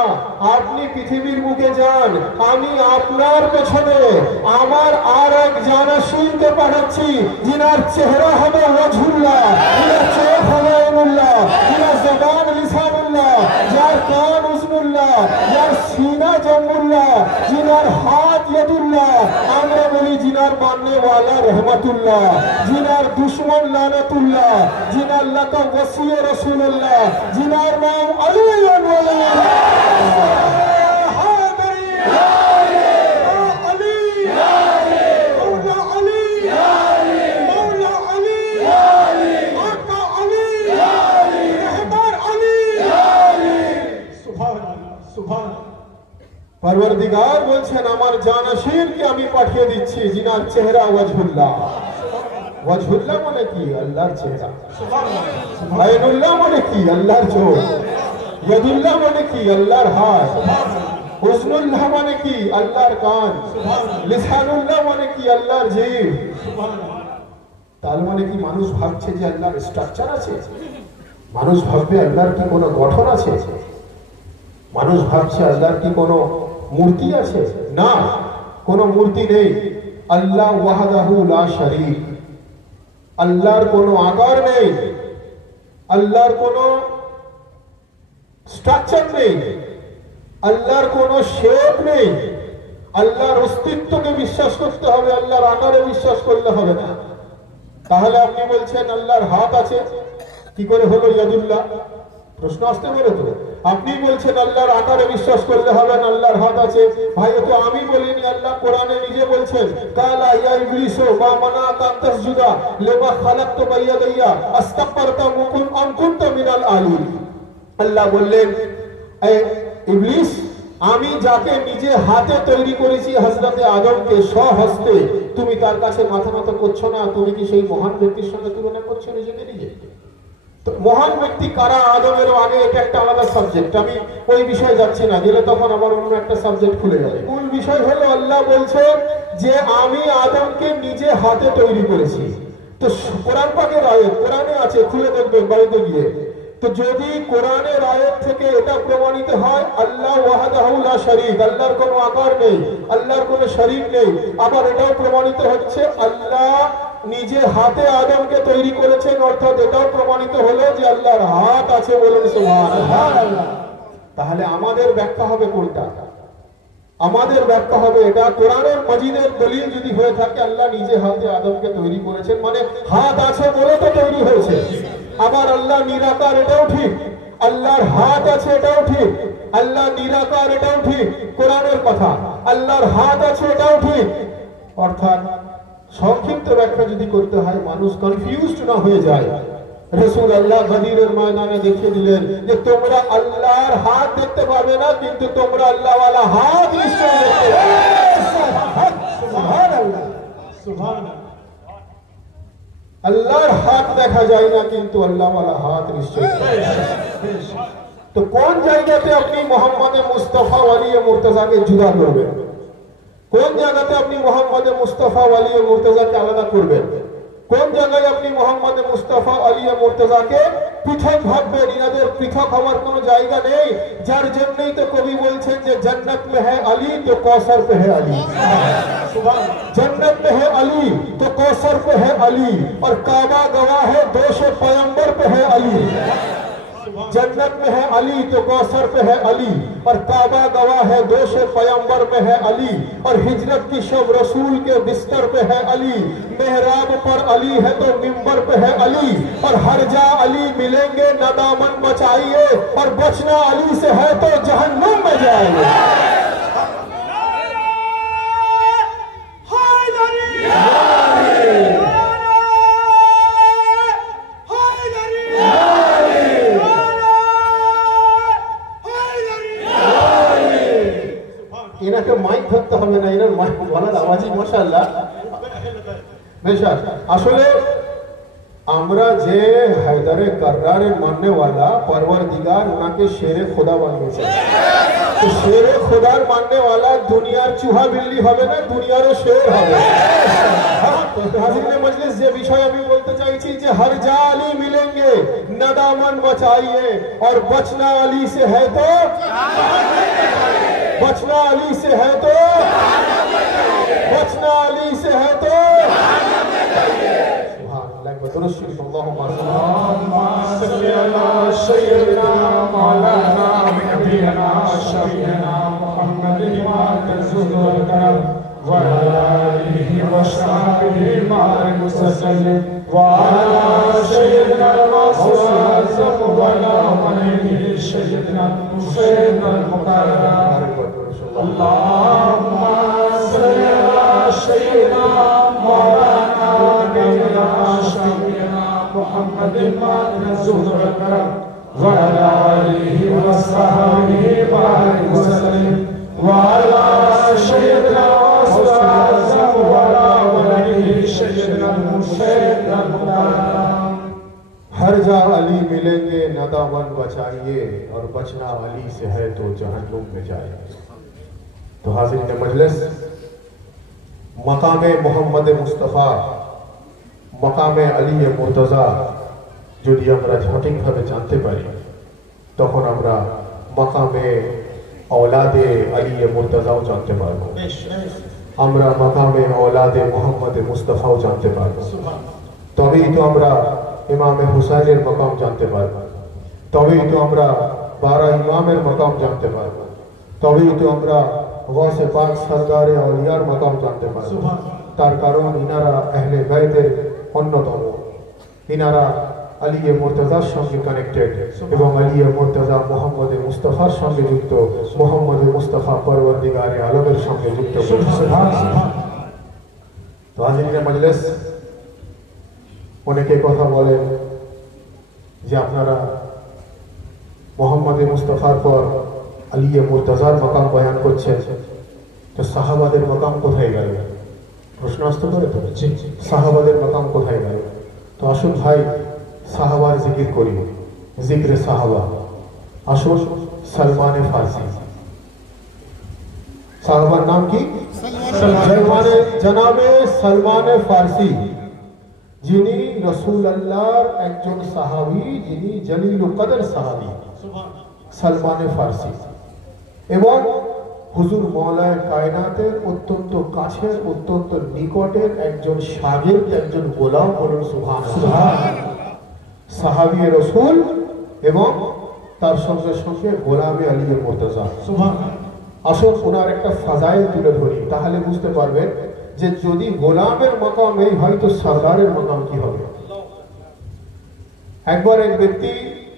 আপনি পৃথিবীর বুকে যান, আমি আপনার পেছনে আমার আর এক জানাশীলকে পাঠাচ্ছি, যিনার চেহারা হবে ওয়াজহুল্লাহ, যিনার চোখ হবে আইনুল্লাহ, যিনার জবান লিসানুল্লাহ, যার কান উজনুল্লাহ, যার সিনা জম্বুল্লাহ, যিনার হাত ইয়াদুল্লাহ, আমরা বলি যিনার মাননে ওয়ালা রহমাতুল্লাহ, যিনার দুশমন লানাতুল্লাহ, যিনার লাকা ওয়াসি রাসূলুল্লাহ, যিনার নাম আলী পরওয়ারদিগার বলছেন, আমার জানাশীলকে আমি পাঠিয়ে দিচ্ছি, যিনার চেহারা ওয়াজহুল্লাহ। ওয়াজহুল্লাহ মানে কি? আল্লাহর চেহারা। আইনুল্লাহ মানে কি? আল্লাহর চোখ। ইয়াদুল্লাহ মানে কি? আল্লাহর হাত। হুজনুল্লাহ মানে কি? আল্লাহর কান। লিসানুল্লাহ মানে কি? আল্লাহর জিহ্বা। তার মানে কি মানুষ ভাবছে যে আল্লাহর স্ট্রাকচার আছে? মানুষ ভাববে আল্লাহর কি কোনো গঠন আছে? মানুষ ভাবছে আল্লাহর কি কোনো মূর্তি আছে? না, কোনো মূর্তি নেই। আল্লাহ ওয়াহদাহু লা শারীক, আল্লাহর কোনো আকার নেই, আল্লাহর কোনো স্ট্রাকচার নেই, আল্লাহর কোনো শেপ নেই। আল্লাহর অস্তিত্বকে বিশ্বাস করতে হবে, আল্লাহর আকারে বিশ্বাস করলে হবে না। তাহলে আপনি বলছেন আল্লাহর হাত আছে, কি করে হলো ইয়াদুল্লাহ? প্রশ্ন আসতে পারে তো। আপনি বলছেন আল্লাহর আকারে বিশ্বাস করলে হবে না, আল্লাহর হাত আছে। ভাই, তো আমি বলিনি, আল্লাহ কোরআনে নিজে বলছেন, কালা ইয়া ইবলিস মা মানাকা আন তাসজুদা লিমা খালাকতু বিয়াদাইয়া আস্তাকবারতা আম কুনতা মিনাল আলিন। আল্লাহ বললেন, এই ইবলিস, আমি যাকে নিজে হাতে তৈরি করেছি হযরতে আদমকে স্বহস্তে, তুমি তার কাছে মাথা নত করছো না? তুমি কি সেই মহান ব্যক্তির সঙ্গে তুলনা করছো নিজেকে নিজে? তো মহান ব্যক্তি কারা আদমের আগে, এটা একটা আলাদা সাবজেক্ট, আমি ওই বিষয়ে যাচ্ছি না, গেলে তখন আমার অন্য একটা সাবজেক্ট খুলে যাবে। মূল বিষয় হলো আল্লাহ বলছেন যে আমি আদমকে নিজে হাতে তৈরি করেছি। তো কোরআন পাকের আয়াত, কোরআনে আছে, খুলে দেখবেন বাড়িতে গিয়ে। তো যদি কোরআনের আয়াত থেকে এটা প্রমাণিত হয় আল্লাহ ওয়াহদাহু লা শারীক, আল্লাহর কোনো আকার নেই, আল্লাহর কোনো শরীক নেই, আবার এটাও প্রমাণিত হচ্ছে আল্লাহ নিজে হাতে আদমকে তৈরি করেছেন, অর্থাৎ এটাও প্রমাণিত হলো যে আল্লাহর হাত আছে, বলুন সুবহানাল্লাহ। তাহলে আমাদের ব্যাখ্যা হবে কোনটা? আমাদের ব্যাখ্যা হবে এটা, কোরআনের মাজিদের দলিল যদি হয়ে থাকে আল্লাহ নিজে হাতে আদমকে তৈরি করেছেন, মানে হাত আছে বলে তো তৈরি হয়েছে। আবার আল্লাহ নিরাকার, এটাও ঠিক, আল্লাহর হাত আছে এটাও ঠিক, আল্লাহ নিরাকার এটাও ঠিক, কোরআনের কথা। আল্লাহর হাত আছে এটাও ঠিক। অর্থাৎ সংক্ষিপ্ত ব্যাখ্যা যদি করতে হয়, মানুষ কনফিউজড না হয়ে যায়, রাসূল আল্লাহ বদরের ময়দানে দেখিয়ে দিলেন যে তোমরা আল্লাহর হাত দেখতে পাবে না, কিন্তু তোমরা আল্লাহ ওয়ালা হাত নিশ্চয় দেখতে পাবে। সুবহানাল্লাহ, সুবহানাল্লাহ। আল্লাহর হাত দেখা যায় না, কিন্তু আল্লাহ ওয়ালা হাত নিশ্চয়। তো কোন জায়গাতে আপনি মোহাম্মদ মুস্তাফা ওয়ালিয়ে মুর্তজাকে জুদা করবেন? কোন জায়গাতে আপনি মোহাম্মদ মুস্তাফা ওয়ালিয়ে মুর্তজাকে আলাদা করবেন? কোন জায়গায় আপনি মোহাম্মদ মুস্তাফা আলিয়া মুর্তজাকে পৃথক ভাববেন? ইনাদের পৃথক হওয়ার কোনো জায়গা নেই। যার জন্যই তো কবি বলছেন যে জন্নত মে হ্যায় আলী তো কৌসর पे है अली, जन्नत में है अली तो कौसर पे है अली, और काबा गवाह है दोष पैगंबर पे है अली। जन्नत में है अली तो कौसर पे है अली, और काबा गवाह है दोष पैगंबर में है अली, और हिजरत की शब रसूल के बिस्तर पे है अली, मेहराब पर अली है तो मिंबर पे है अली, और हर जा अली मिलेंगे न दामन बचाइए, और बचना अली से है तो जहन्नुम में जाएंगे। এনাকে মাইক ধরতে হবে না, এনার মাইক বলার আওয়াজই মাশাআল্লাহ। বেশাক আসলে আমরা যে হায়দারে কাররারের মাননেওয়ালা পরওয়ারদিগার ওনাকে শেরে খোদা বানিয়েছে, তো শেরে খোদার মাননেওয়ালা দুনিয়ার চুহা বিল্লি হবে না, দুনিয়ারও শের হবে। হাজিরিনে মজলিস, যে বিষয় আমি বলতে চাইছি যে হর যা আলী মিলেंगे न दामन बचाइए, और बचना अली से है तो, बचना अली से है तो, बचना अली से है तो। हर जा अली मिलेंगे न दामन बचाइए, और बचना अली से है तो जहन्नुम में जाए। तो हाज़िरीन मजलिस, मकामे मोहम्मद मुस्तफा, मकामे अली मुर्तजा যদি আমরা সঠিকভাবে জানতে পারি, তখন আমরা মাকামে औलादे अली मुर्तजाও জানতে পারবো, আমরা মাকামে औलादे মোহাম্মদ মুস্তাফাও জানতে পারবো। তবেই তো আমরা ইমামে হুসাইনের মাকাম জানতে পারবো, তবেই তো আমরা 12 ইমামের মাকাম জানতে পারবো, তবেই তো আমরা গৌসে পাক সরদারে আউলিয়ার মাকাম জানতে পারবো। তার কারণ ইনারা আহলে বাইতের অন্যতম, ইনারা আলী মুর্তজার সঙ্গে কানেক্টেড, এবং আলী মুর্তজা মোহাম্মদ মুস্তাফার সঙ্গে যুক্ত, মোহাম্মদ মুস্তাফা পরওয়ারদিগারে আলমের সঙ্গে যুক্ত। তো হাজিরিনে মজলিস, অনেকে কথা বলেন যে আপনারা মোহাম্মদ মুস্তাফার পর আলী মুর্তজার মাকাম বয়ান করছেন, তো সাহাবাদের মাকাম কোথায় গেল? প্রশ্ন আসতে পারে তো, সাহাবাদের মাকাম কোথায় গেল? তো আসুন ভাই, সাহাবার জিকির করি, জিক্রে সাহাবা। আসুন সলমান ফারসি, সাহাবার নাম কি? জনাবে সলমান ফারসি, যিনি রাসূলুল্লাহর একজন সাহাবী, যিনি জলিলুল কদর সাহাবী সলমান ফারসি, এবং হুজুর মওলায়ে কায়নাতের অত্যন্ত কাছের, অত্যন্ত নিকটের একজন শাগির্দ, একজন গোলাম। বলুন সুবহানাল্লাহ। সাহাবী রাসূল এবং তার সঙ্গে সঙ্গে গোলামে আলী মুর্তজা। সুবহানাল্লাহ। আসল ওনার একটা ফাজাইল তুলে ধরি, তাহলে বুঝতে পারবেন যে যদি গোলামের মাকাম এই হয় তো সরদারের মাকাম কি হবে। একবার এক ব্যক্তি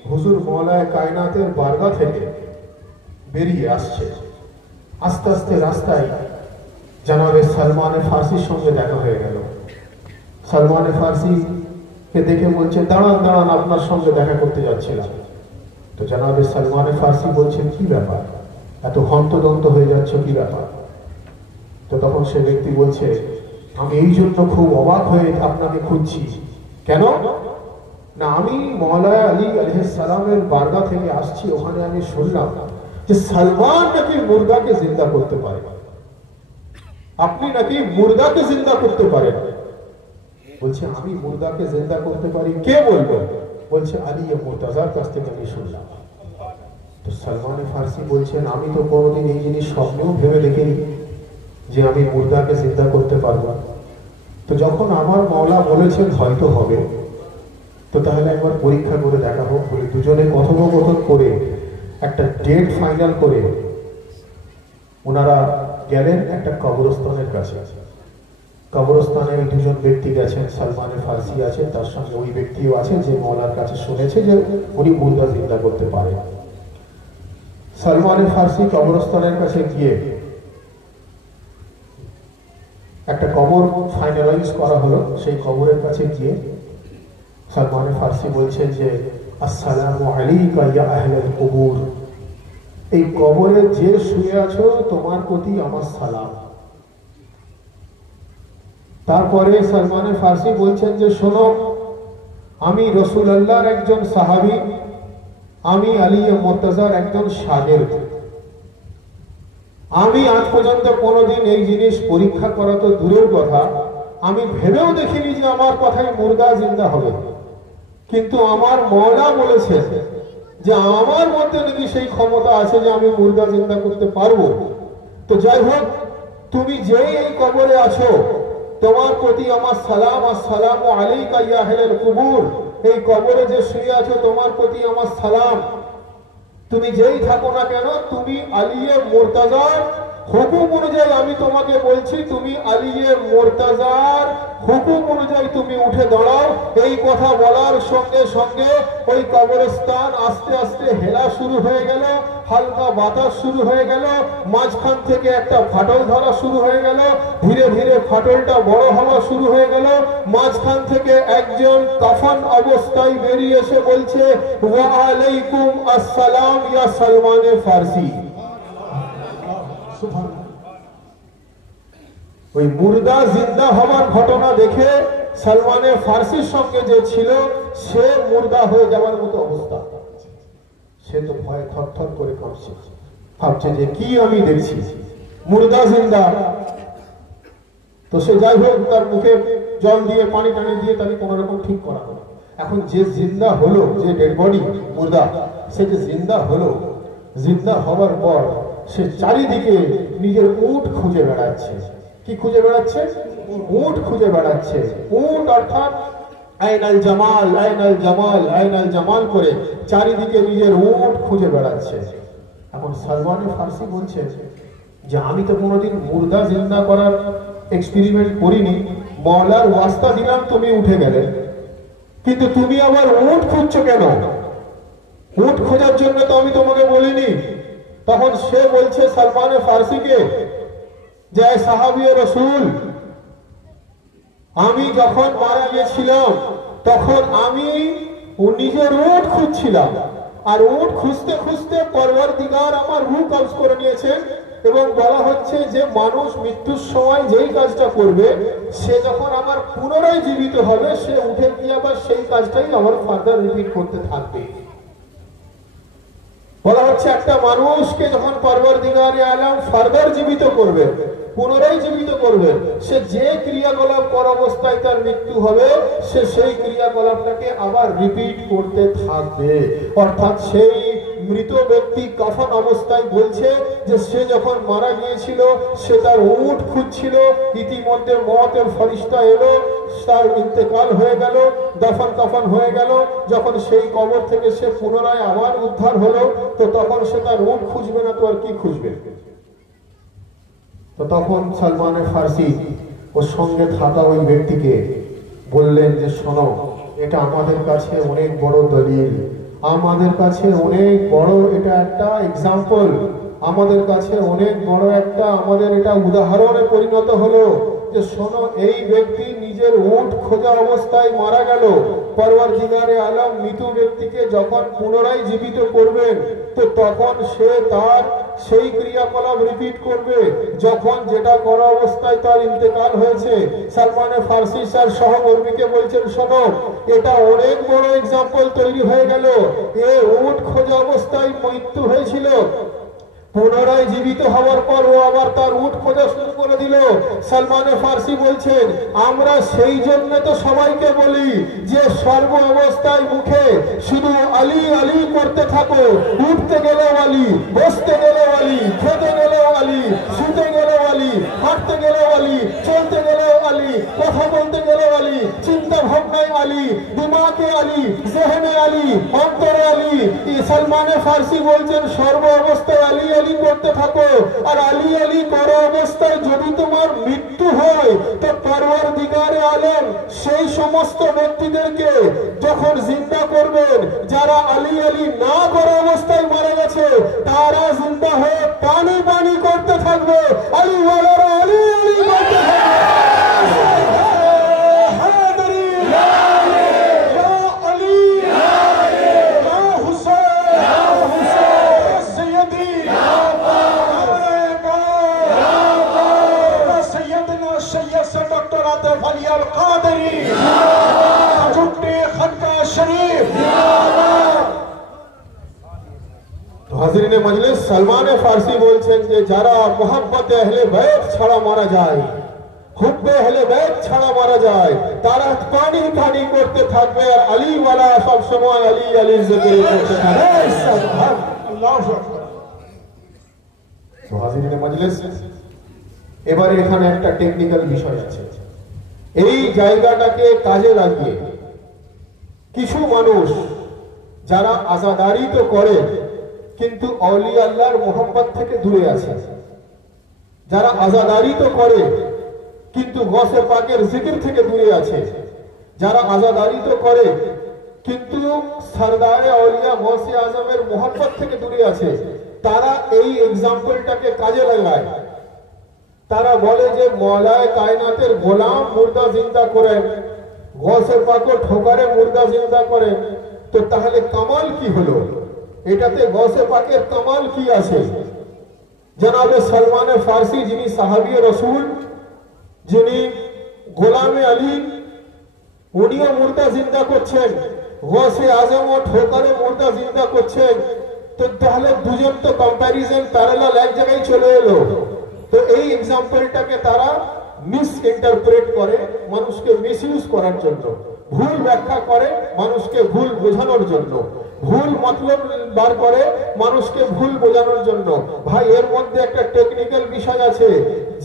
হুজুর মওলায়ে কায়নাতের বারগাহ থেকে বেরিয়ে আসছে, আস্তে আস্তে রাস্তায় জনাবে সলমান ফারসির সঙ্গে দেখা হয়ে গেল। সলমান ফারসিকে দেখে বলছে, দাঁড়ান দাঁড়ান, আপনার সঙ্গে দেখা করতে যাচ্ছিলাম। তো জনাবে সলমান ফারসি বলছেন, কি ব্যাপার, এত হন্তদন্ত হয়ে যাচ্ছ, কি ব্যাপার? তো তখন সে ব্যক্তি বলছে, আমি এই জন্য খুব অবাক হয়ে আপনাকে খুঁজছি। কেন না, আমি মওলানা আলী আলাইহিস সালামের বারগাহ থেকে আসছি, ওখানে আমি শুনলাম যে সলমান নাকি মুর্দাকে জিন্দা করতে পারে, আপনি নাকি মুর্দাকে জিন্দা করতে পারেন। বলছে, আমি মুর্দাকে জিন্দা করতে পারি, কে বলবে? বলছে, আলী মুর্তজার কাছ থেকে আমি শুনলাম। তো সলমান ফারসি বলছেন, আমি তো কোনোদিন এই জিনিস স্বপ্নেও ভেবে দেখিনি যে আমি মুর্দাকে জিন্দা করতে পারবো। তো যখন আমার মাওলা বলেছেন হয়তো হবে, তো তাহলে একবার পরীক্ষা করে দেখা হোক বলে দুজনে কথোপকথন করে একটা ডেট ফাইনাল করে ওনারা গেলেন একটা কবরস্থানের কাছে। কবরস্থানে ওই দুজন ব্যক্তি গেছেন, সলমান ফারসি আছে, তার সঙ্গে ওই ব্যক্তিও আছে যে মাওলার কাছে শুনেছে যে উনি মুর্দা জিন্দা করতে পারে। সলমান ফারসি কবরস্থানের কাছে গিয়ে একটা কবর ফাইনালাইজ করা হলো। সেই কবরের কাছে গিয়ে সলমান ফারসি বলছেন যে, আসসালামু আলাইকা ইয়া আহলাল কুবুর, এই কবরে যে শুয়ে আছো তোমার প্রতি আমার সালাম। তারপরে সলমান ফারসি বলছেন যে, শোনো, আমি রাসূলুল্লাহর একজন সাহাবী, আমি আলী মুর্তজার একজন শাগির্দ। আমি আজ পর্যন্ত কোনোদিন এই জিনিস পরীক্ষা করা তো দূরের কথা, আমি ভেবেও দেখিনি যে আমার কথাই মুর্দা জিন্দা হবে। কিন্তু আমার মাওলা বলেছে যে আমার মধ্যে নাকি সেই ক্ষমতা আছে যে আমি মুর্দা জিন্দা করতে পারবো। তো যাই হোক, তুমি যেই এই কবরে আছো তোমার প্রতি আমার সালাম। আসসালামু আলাইকা ইয়া আহলাল কুবুর, এই কবরে যে শুয়ে আছো তোমার প্রতি আমার সালাম। তুমি যেই থাকো না কেন, তুমি আলী মুর্তজার হুকুম অনুযায়ী, আমি তোমাকে বলছি তুমি আলী মুর্তজার হুকুম অনুযায়ী তুমি উঠে দাঁড়াও। এই কথা বলার সঙ্গে সঙ্গে ওই কবরস্থান আস্তে আস্তে হেলা শুরু হয়ে গেল, হালকা বাতাস শুরু হয়ে গেল, মাঝখান থেকে একটা ফাটল ধরা শুরু হয়ে গেল, ধীরে ধীরে ফাটলটা বড় হওয়া শুরু হয়ে গেল। মাঝখান থেকে একজন কাফন অবস্থায় বেরিয়ে এসে বলছে, ওয়া আলাইকুম আসসালাম ইয়া সলমান ফারসি। ওই মুর্দা জিন্দা হওয়ার ঘটনা দেখে সলমান ফারসির সঙ্গে যে ছিল সে মুর্দা হয়ে যাওয়ার মতো অবস্থা। সে তো ভয়ে থরথর করে কাঁপছে, ভাবছে যে কি আমি দেখছি, মুর্দা জিন্দা। তো সে যাই হোক তার মুখে জল দিয়ে পানি টানি দিয়ে তাকে কোন রকম ঠিক করা হলো। এখন যে জিন্দা হলো, যে ডেড বডি মুর্দা, সে যে জিন্দা হলো, জিন্দা হওয়ার পর সে চারিদিকে নিজের উট খুঁজে বেড়াচ্ছে। কি খুঁজে বেড়াচ্ছে? উট খুঁজে বেড়াচ্ছে। উট অর্থাৎ আইনাল জামাল, আইনাল জামাল, আইনাল জামাল করে চারিদিকে নিজের উট খুঁজে বেড়াচ্ছে। এখন সলমান ফারসি বলছে যে আমি তো কোনোদিন মুর্দা জিন্দা করার এক্সপেরিমেন্ট করিনি, মাওলার ওয়াস্তা দিলাম তুমি উঠে গেলে, কিন্তু তুমি আবার উট খুঁজছো কেন? উট খোঁজার জন্য তো আমি তোমাকে বলিনি। তখন সে বলছে সলমান ফারসিকে যে, সাহাবী রাসূল, আমি যখন মারা গিয়েছিলাম তখন আমি নিজের উট খুঁজছিলাম, আর উট খুঁজতে খুঁজতে পরওয়ারদিগার আমার রূহ কবজ করে নিয়েছেন। এবং বলা হচ্ছে যে মানুষ মৃত্যুর সময় যেই কাজটা করবে সে যখন আবার পুনরায় জীবিত হবে সে উঠে গিয়ে আবার সেই কাজটাই আবার ফার্দার রিপিট করতে থাকবে। বলা হচ্ছে একটা মানুষকে যখন পরওয়ারদিগারে আলম ফার্দার জীবিত করবে, পুনরায় জীবিত করবে, সে যে ক্রিয়াকলাপ করা অবস্থায় তার মৃত্যু হবে সে সেই ক্রিয়াকলাপটাকে আবার রিপিট করতে থাকবে। অর্থাৎ সেই মৃত ব্যক্তি কাফন অবস্থায় বলছে যে সে যখন মারা গিয়েছিল সে তার উট খুঁজছিল, ইতিমধ্যে মওতের ফেরেশতা এলো, তার ইন্তেকাল হয়ে গেল, দফন কাফন হয়ে গেল। যখন সেই কবর থেকে সে পুনরায় আবার উদ্ধার হলো তো তখন সে তার উট খুঁজবে না তো আর কি খুঁজবে? তো তখন সালমান ফার্সি ওর সঙ্গে থাকা ওই ব্যক্তিকে বললেন যে শোনো, এটা আমাদের কাছে অনেক বড় দলিল, আমাদের কাছে অনেক বড় এটা একটা এক্সাম্পল, আমাদের কাছে অনেক বড় একটা আমাদের এটা উদাহরণে পরিণত হলো যে শোনো, এই ব্যক্তি নিজের উট খোঁজা অবস্থায় মারা গেল, পরওয়ারদিগারে আলম মৃত ব্যক্তিকে যখন পুনরায় জীবিত করবেন তো তখন সে তার সেই ক্রিয়াকলাপ রিপিট করবে যখন যেটা করা অবস্থায় তার ইন্তেকাল হয়েছে। সালমান ফার্সি স্যার সহকর্মীকে বলছেন শোনো, এটা অনেক বড় এক্সাম্পল তৈরি হয়ে গেল, এ উট খোঁজা অবস্থায় মৃত্যু হয়েছিল, পুনরায় জীবিত হওয়ার পর ও আবার তার উট খোঁজা শুরু করে দিল। সালমান ফার্সি বলছেন আমরা সেই জন্য তো সবাইকে বলি যে সর্ব অবস্থায় মুখে শুধু আলী আলী করতে থাকো, উঠতে গেলেও আলী, বসতে গেলেও আলী, খেতে গেলেও আলী, শুতে গেলেও আলী, হাঁটতে গেলেও আলী, চলতে গেলেও আলী, কথা বলতে গেলেও আলী, চিন্তা ভাবনায় আলী, দিমাগে আলী, জেহেনে আলী, অন্তরে আলী। সালমান ফার্সি বলছেন সর্ব অবস্থায় আলী আলী করতে থাকো, আর আলী আলী করা অবস্থায় যদি তোমার মৃত্যু হয় তো পরওয়ারদিগারে আলম সেই সমস্ত ব্যক্তিদেরকে যখন জিন্দা করবেন যারা আলী আলী না করা অবস্থায় মারা গেছে তারা জিন্দা হয়ে পানি পানি করতে থাকবে, আলী ওয়ালারা আলী আলী করতে থাকবে। হাজিরিনে মজলিস, সালমান ফার্সি বলছেন যে যারা মোহাম্মতে আহলে বাইত ছাড়া মারা যায়, হুব্বে আহলে বাইত ছাড়া মারা যায়, তারা পানি পানি করতে থাকবে আর আলী ওয়ালা সব সময় আলী আলীর জিকির করতে থাকবে। আল্লাহু আকবার। তো হাজিরিনে মজলিস, এবারে এখানে একটা টেকনিক্যাল বিষয় আছে। এই জায়গাটাকে কাজে লাগিয়ে কিছু মানুষ যারা আযাদারি তো করে কিন্তু আউলিয়া আল্লাহর মোহাম্মত থেকে দূরে আছে, যারা আযাদারি তো করে কিন্তু গৌসে পাকের জিকির থেকে দূরে আছে, যারা আযাদারি তো করে কিন্তু সরদারে আউলিয়া গৌসে আজমের মোহাম্মত থেকে দূরে আছে, তারা এই এক্সাম্পলটাকে কাজে লাগায়। তারা বলে যে মওলায়ে কায়নাতের গোলাম মুর্দা জিন্দা করেন, গৌসে পাক ঠোকারে মুর্দা জিন্দা করেন, তো তাহলে কামাল কি হলো? এটাতে গৌসে পাকের কামাল কি আছে? জনাবে সালমান ফার্সি যিনি সাহাবী রাসূল, যিনি গোলামে আলী, উনিও মুর্দা জিন্দা করছেন, গৌসে আজম ও ঠোকারে মুর্দা জিন্দা করছেন, তো তাহলে দুজন তো কম্প্যারিজন প্যারালাল এক জায়গায় চলে এলো। তো এই এক্সাম্পলটাকে তারা মিস ইন্টারপ্রেট করে মানুষকে মিসইউজ করার জন্য, ভুল ব্যাখ্যা করে মানুষকে ভুল বোঝানোর জন্য, ভুল মতলব বার করে মানুষকে ভুল বোঝানোর জন্য। ভাই এর মধ্যে একটা টেকনিক্যাল বিষয় আছে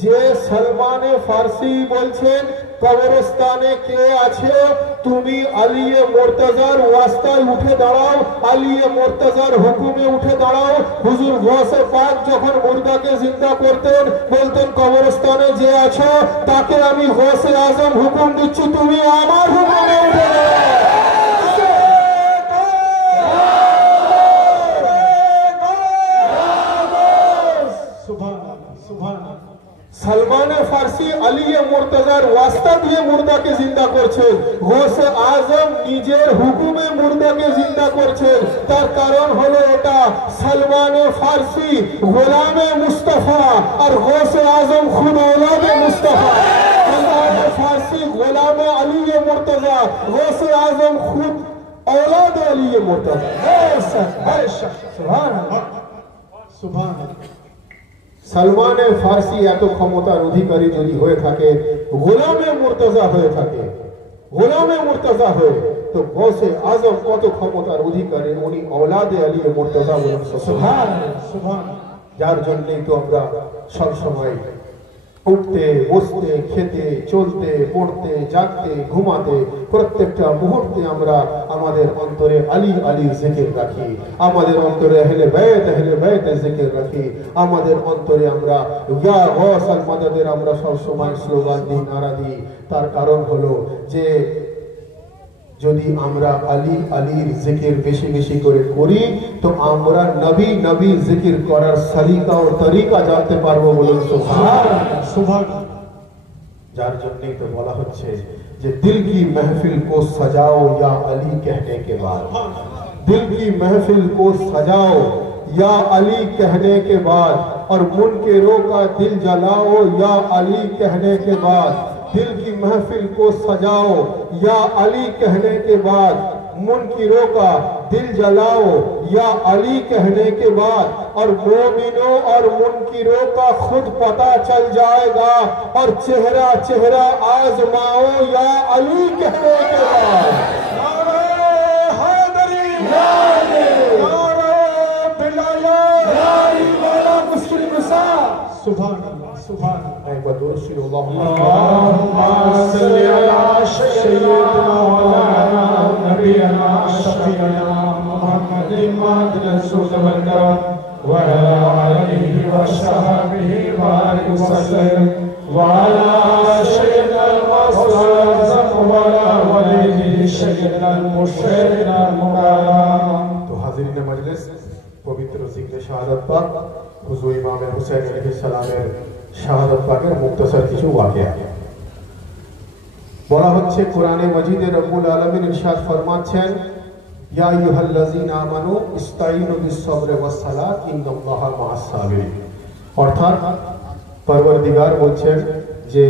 যে সালমান ফার্সি বলছেন কবরস্থানে কে আছে, তুমি আলিয়ে মুর্তজার ওয়াস্তায় উঠে দাঁড়াও, আলিয়ে মুর্তজার হুকুমে উঠে দাঁড়াও। হুজুর গৌসে পাক যখন মুর্দাকে জিন্দা করতেন বলতেন কবরস্থানে যে আছো তাকে আমি গৌসে আজম হুকুম দিচ্ছি তুমি আমার হুকুমে উঠে দাঁড়াও। সালমান ফার্সি আলী মুর্তজার ওয়াস্তা দিয়ে মুর্দাকে জিন্দা করছেন, গৌসে আজম নিজের হুকুমে মুর্দাকে জিন্দা করছেন। তার কারণ হলো এটা, সালমানে ফার্সি গোলামে মুস্তাফা আর গৌসে আজম খুদ ওলাদে মুস্তাফা। সালমানে ফার্সি গোলামে আলী মুর্তজা, গৌসে আজম খুদ औलाद अली मुर्तजा। সালমানে ফার্সি এত ক্ষমতার অধিকারী যদি হয়ে থাকে, গোলামে মুর্তজা হয়ে থাকে, গোলামে মুর্তজা হয়ে, তো গৌসে আজম কত ক্ষমতার অধিকারী, উনি औलाद अली মুর্তজা বলেন। সুবহান। যার জন্যই তো আমরা সব সময় উঠতে বসতে খেতে চলতে পড়তে জাগতে ঘুমাতে প্রত্যেকটা মুহূর্তে আমরা আমাদের অন্তরে আলী আলী জিকির রাখি, আমাদের অন্তরে আহলে বাইত জিকির রাখি, আমাদের অন্তরে আমরা ইয়া গৌসাল মাদাদের আমরা সব সময় স্লোগান দিই, নারা দিই। তার কারণ হলো যে যদি আমরা আলী আলীর জিকির বেশি বেশি করে করি তো আমরা নবী নবী জিকির করার সলিকা ও তরিকা জানতে পারবো। বলুন সুবহান। যার জন্যই তো বলা হচ্ছে যে দিল কি महफिल को सजाओ या अली कहने के बाद, दिल की महफिल को सजाओ या अली कहने के बाद, और मुनकिरों का दिल जलाओ या अली कहने के बाद। दिल की महफिल को सजाओ या अली कहने के बाद, मुनकिरों का दिल जलाओ या अली कहने के बाद, और मोमिनों और मुनकिरों का खुद पता चल जाएगा, और चेहरा चेहरा आजमाओ या अली कहने के बाद। सुभान अल्लाह, सुभान अल्लाह। एक बार दुरूद अल्लाहुम्मा सल्ली अला सय्यिदना मौलाना नबीना शफीना मुहम्मदिन मादिन रसूल वल्करम व अला आलिहि व सहाबिहि बारिक वसल्लम व अला सय्यिदल मुसल्लम व अला वलिहि सय्यिदल मुशरिना मुकाररम। तो हाजिरीन मजलिस, पवित्र जिक्र शहादत पाक হুজুর ইমাম হুসাইন আলাইহিস সালামের শাহাদাত পাকের মুক্তাসার কিছু ওয়াকিয়া বলা হচ্ছে। কোরআনে মাজিদে রব্বুল আলামিন ইরশাদ ফরমাচ্ছেন, ইয়া আইয়ুহাল্লাযীনা আমানু ইসতাঈনু বিস-সাবরি ওয়াস-সালাত ইন্নাল্লাহা মা'আস সাবিরিন। অর্থাৎ পরওয়ারদিগার বলছেন যে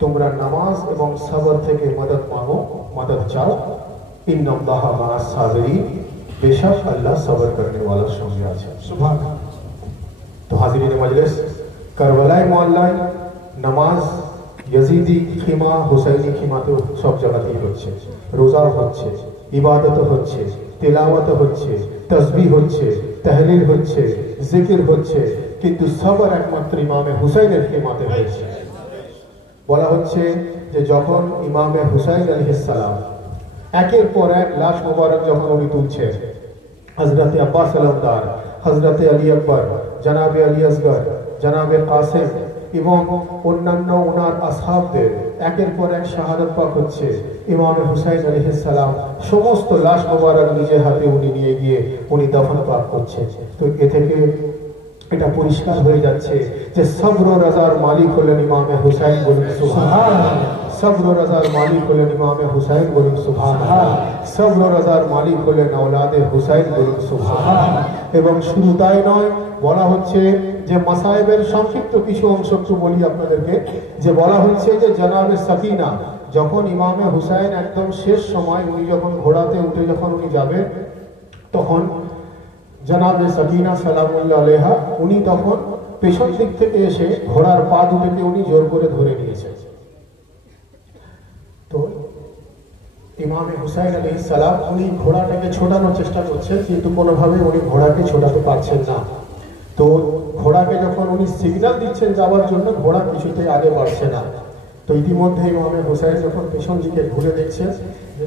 তোমরা নামাজ এবং সবর থেকে মদদ মাঙ্গো, মদদ চাও। ইন্নাল্লাহা মা'আস সাবিরিন, বেশক আল্লাহ সবর করনে ওয়ালার সঙ্গে আছে। সুবহানাল্লাহ। तो हाजिरीन मजलिस, करबलाय मोहल्लाय नमाज यजीदी खिमा हुसैनी खिमाते सब जगतेই হচ্ছে, রোজা হচ্ছে, ইবাদত হচ্ছে, তিলাওয়াত হচ্ছে, তাসবিহ হচ্ছে, তাহলিল হচ্ছে, জিকির হচ্ছে, কিন্তু সবর একমাত্র ইমামে হুসাইনের খিমাতে হচ্ছে। বলা হচ্ছে যে যখন ইমামে হুসাইন আলাইহিস সালাম একের পর এক লাশ মোবারক যখন উনি তুলছেন, হযরতে আব্বাস আলমদার, হযরতে আলী আকবর, জনাবে আলী আসগর, জনাবে কাসেম এবং অন্যান্য ওনার আসহাবদের একের পর এক শাহাদাত পাক হচ্ছে। ইমাম হুসাইন আলাইহিস সালাম সমস্ত লাশ মোবারক নিজের হাতে উনি নিয়ে গিয়ে উনি দফন পাক করছেন। তো এ থেকে এটা পরিষ্কার হয়ে যাচ্ছে যে সবর ও রাজার মালিক হলেন ইমামে হুসাইন। বলুন সুবহানাল্লাহ। সবর ও রাজার মালিক হলেন ইমামে হুসাইন। বলুন সুবহানাল্লাহ। সবর ও রাজার মালিক হলেন আওলাদে হুসাইন। বলুন সুবহানাল্লাহ। এবং শুধু তাই নয়, বলা হচ্ছে যে মাসায়েবের সংক্ষিপ্ত কিছু অংশ একটু বলি আপনাদেরকে, যে বলা হচ্ছে যে জনাবে সাকিনা যখন ইমামে হুসাইন একদম শেষ সময় উনি যখন ঘোড়াতে উঠে যখন উনি যাবেন, তখন জনাবে সাকিনা সালামুল্লাহ আলাইহা উনি তখন পেছন দিক থেকে এসে ঘোড়ার পা দুটোকে উনি জোর করে ধরে নিয়েছেন। তো ইমামে হুসাইন আলাইহিস সালাম উনি ঘোড়াটাকে ছোটানোর চেষ্টা করছেন, কিন্তু কোনোভাবে উনি ঘোড়াকে ছোটাতে পারছেন না। তো ঘোড়াকে যখন উনি সিগন্যাল দিচ্ছেন যাওয়ার জন্য, ঘোড়া কিছুতেই আগে বাড়ছে না। তো ইতিমধ্যে ইমামে হুসাইন যখন পেছন দিকে ঘুরে দেখছেন যে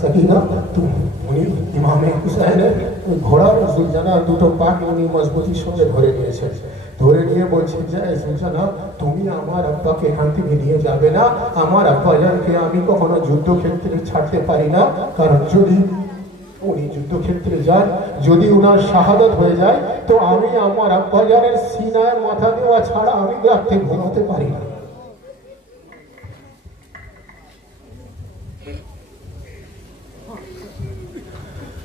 সাকিনা, উনি ইমামে হুসাইনের ঘোড়ার জানার দুটো পাক উনি মজবুতির সঙ্গে ধরে নিয়েছেন। ধরে নিয়ে বলছেন যে সুলতানা, তুমি আমার আব্বাকে এখান থেকে নিয়ে যাবে না, আমার আব্বাজানকে আমি কখনো যুদ্ধক্ষেত্রে ছাড়তে পারি না, কারণ যদি উনি যুদ্ধক্ষেত্রে যান, যদি উনার শাহাদাত হয়ে যায় তো আমি আমার আব্বাজানের সিনায় মাথা দেওয়া ছাড়া আমি রাত্রে ঘুমাতে পারি না।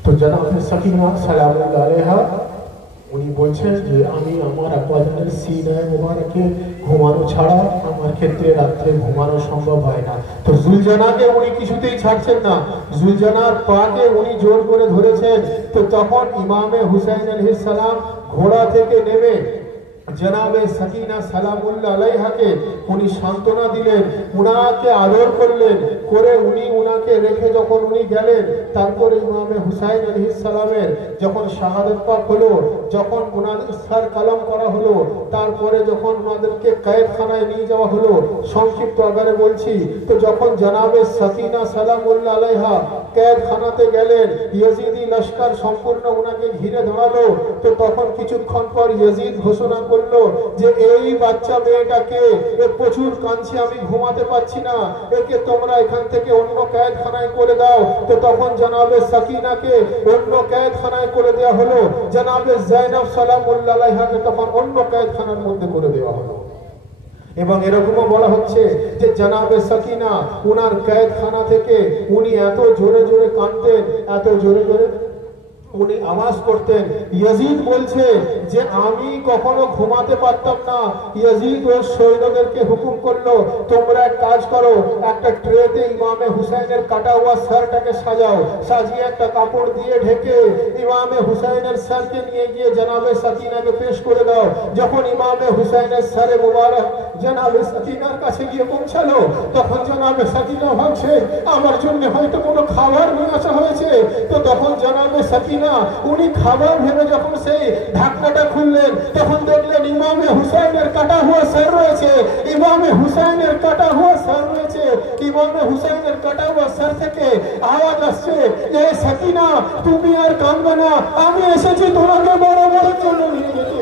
তো জনাবে সাকিনা সালামুল্লাহ আলাইহা উনি বলছেন যে আমি আমার আব্বাজানের সিনায় মোবারকে ঘুমানো ছাড়া আমার ক্ষেত্রে রাত্রে ঘুমানো সম্ভব হয় না। তো জুলজানাকে উনি কিছুতেই ছাড়ছেন না, জুলজানার পাকে উনি জোর করে ধরেছেন। তো তখন ইমামে হুসাইন আলাইহিস সালাম ঘোড়া থেকে নেমে জনাবে সাকিনা সালামুল্লাহ আলাইহাকে উনি সান্ত্বনা দিলেন, উনাকে আদর করলেন, করে উনি উনাকে রেখে যখন উনি গেলেন, তারপরে ইমামে হুসাইন আলাইহিস সালামের যখন শাহাদাত পাক হলো, যখন উনাদের সর কলম করা হলো, তারপরে যখন উনাদেরকে কয়েদখানায় নিয়ে যাওয়া হলো, সংক্ষিপ্ত আকারে বলছি, তো যখন জনাবে সাকিনা সালামুল্লাহ আলাইহা কয়েদখানাতে গেলেন, ইয়াজিদি লস্কর সম্পূর্ণ উনাকে ঘিরে দাঁড়ালো। তো তখন কিছুক্ষণ পর ইয়াজিদ ঘোষণা করলো যে এই বাচ্চা মেয়েটাকে প্রচুর কাঁদছে, আমি ঘুমাতে পারছি না, একে তোমরা এখান থেকে অন্য কয়েদখানায় করে দাও। তো তখন জনাবে সাকিনাকে অন্য কয়েদখানায় করে দেওয়া হলো, জনাবে জাইনাব সালামুল্লাহ আলাইহাকে তখন অন্য কয়েদখানার মধ্যে করে দেওয়া হলো। এবং এরকমও বলা হচ্ছে যে জনাবে সাকিনা উনার কয়েদখানা থেকে উনি এত জোরে জোরে কাঁদতেন, এত জোরে জোরে উনি আওয়াজ করতেন। ইয়াজিদ বলছে যে আমি কখনো ঘুমাতে পারতাম না। ইয়াজিদ ওর সৈন্যদেরকে হুকুম করলো, তোমরা এক কাজ করো, একটা ট্রেতে ইমামে হুসাইনের কাটা হওয়া সরটাকে সাজাও, সাজিয়ে একটা কাপড় দিয়ে ঢেকে ইমামে হুসাইনের সরকে নিয়ে গিয়ে জনাবে সাকিনাকে পেশ করে দাও। যখন ইমামে হুসাইনের সরে মুবারক জনাবে সাকিনার কাছে গিয়ে পৌঁছালো, তখন জনাবে সাকিনা ভাবছে আমার জন্য হয়তো কোনো খাবার নিয়ে আসা হয়েছে। তো তখন জনাবে সাকিনা উনি খাবার ভেবে যখন সেই ঢাকনাটা খুললেন, তখন দেখলেন ইমামে হুসাইনের কাটা হওয়া সর রয়েছে, ইমামে হুসাইনের কাটা হওয়া সর রয়েছে। ইমামে হুসাইনের কাটা হওয়া সর থেকে আওয়াজ আসছে, এ সাকিনা তুমি আর কাঁদবে না, আমি এসেছি তোমাকে বরাবরের জন্য নিয়ে যেতে।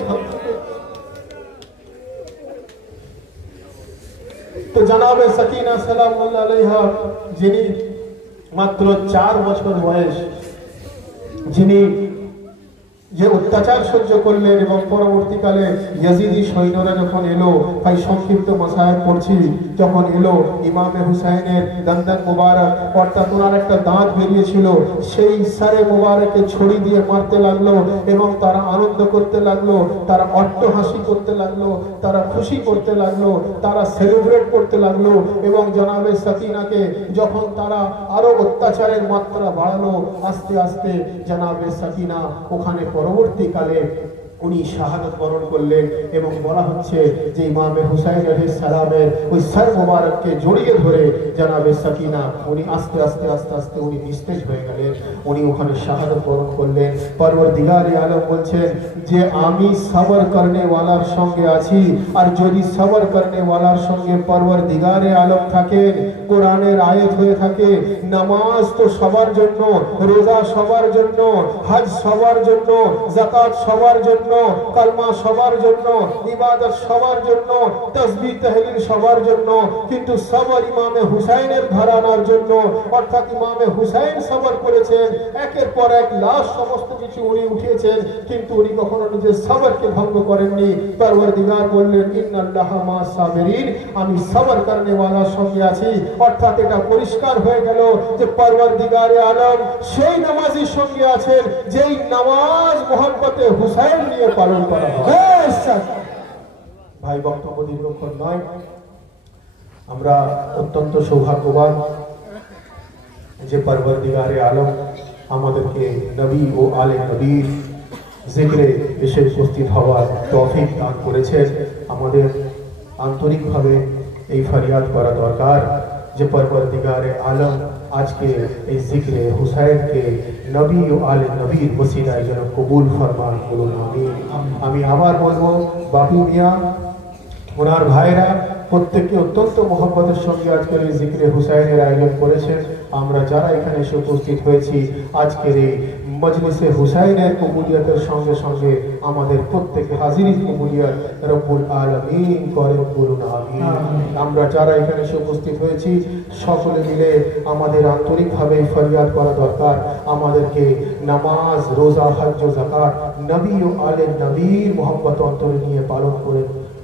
তো জনাবে সাকিনা সালামুল্লাহ আলাইহা যিনি মাত্র 4 বছর বয়স, যিনি যে অত্যাচার সহ্য করলেন এবং পরবর্তীকালে ইয়াজিদি সৈন্যরা যখন এলো, তাই সংক্ষিপ্ত মাসায়েল পড়ছি, যখন এলো ইমামে হুসাইনের দন্দন মুবারক অর্থাৎ ওনার একটা দাঁত বেরিয়েছিল, সেই সারে মুবারকে ছড়ি দিয়ে মারতে লাগলো এবং তারা আনন্দ করতে লাগলো, তারা অট্টহাসি করতে লাগলো, তারা খুশি করতে লাগলো, তারা সেলিব্রেট করতে লাগলো। এবং জনাবে সাকিনাকে যখন তারা আরো অত্যাচারের মাত্রা বাড়ালো, আস্তে আস্তে জনাবে সাকিনা ওখানে পরবর্তীকালে উনি শাহাদাত বরণ করলেন। এবং বলা হচ্ছে যে ইমামে হুসাইন আলাইহিস সালামের ওই সর মুবারককে জড়িয়ে ধরে জনাবে সাকিনা উনি আস্তে আস্তে আস্তে আস্তে উনি নিস্তেজ হয়ে গেলেন, উনি ওখানে শাহাদাত বরণ করলেন। পরওয়ারদিগারে আলম বলছেন যে আমি সবর করনে ওয়ালার সঙ্গে আছি, আর যদি সবর করনে ওয়ালার সঙ্গে পরওয়ারদিগারে আলম থাকেন, কোরআনের আয়াত হয়ে থাকে, নামাজ তো সবার জন্য, রোজা সবার জন্য, হজ সবার জন্য, যাকাত সবার জন্য, কালমা সবার জন্য, ইবাদত সবার জন্য, তাসবিহ তাহলিল সবার জন্য, কিন্তু সবর ইমামে হুসাইনের ঘরানার জন্য। অর্থাৎ ইমামে হুসাইন সবর করেছেন, একের পর এক লাশ সমস্ত কিছু উনি উঠিয়েছেন, কিন্তু উনি কখনো নিজের সবরকে ভঙ্গ করেননি। পরওয়ারদিগার বললেন ইন্নাল্লাহা মা'আস সাবিরিন, আমি সবর করনে ওয়ালার সঙ্গে আছি। অর্থাৎ এটা পরিষ্কার হয়ে গেল যে পরওয়ারদিগারে আলম সেই নামাজের সঙ্গে আছেন যেই নামাজ মোহাম্মতে হুসাইন নিয়ে পালন করা হয়। ভাই বক্তব্য দীর্ঘক্ষণ নয়, আমরা অত্যন্ত সৌভাগ্যবান যে পরওয়ারদিগারে আলম আমাদেরকে নবী ও আলে নবীর জিক্রে এসে উপস্থিত হওয়ার তৌফিক দান করেছেন। আমাদের আন্তরিকভাবে এই ফরিয়াদ করা দরকার যে পরওয়ারদিগারে আলম আজকে এই জিক্রে হুসাইনকে নবী ও আলে নবীর ওসিলায় যেন কবুল ফরমান, বলুন আমিন। আমি আবার বলবো, বাপু মিয়া ওনার ভাইরা প্রত্যেককে অত্যন্ত মহব্বতের সঙ্গে আজকের এই জিক্রে হুসাইনের আয়োজন করেছেন। আমরা যারা এখানে এসে উপস্থিত হয়েছি আজকের এই মজলিসে হুসাইনের কবুলিয়তের সঙ্গে সঙ্গে আমাদের প্রত্যেকে হাজিরির কবুলিয়ত রব্বুল আলামিন করেন, বলুন আমিন। আমরা যারা এখানে এসে উপস্থিত হয়েছি সকলে মিলে আমাদের আন্তরিকভাবে ফরিয়াদ করা দরকার, আমাদেরকে নামাজ, রোজা, হজ ও যাকাত নবী ও আলে নবীর মোহাম্মত অন্তরে নিয়ে পালন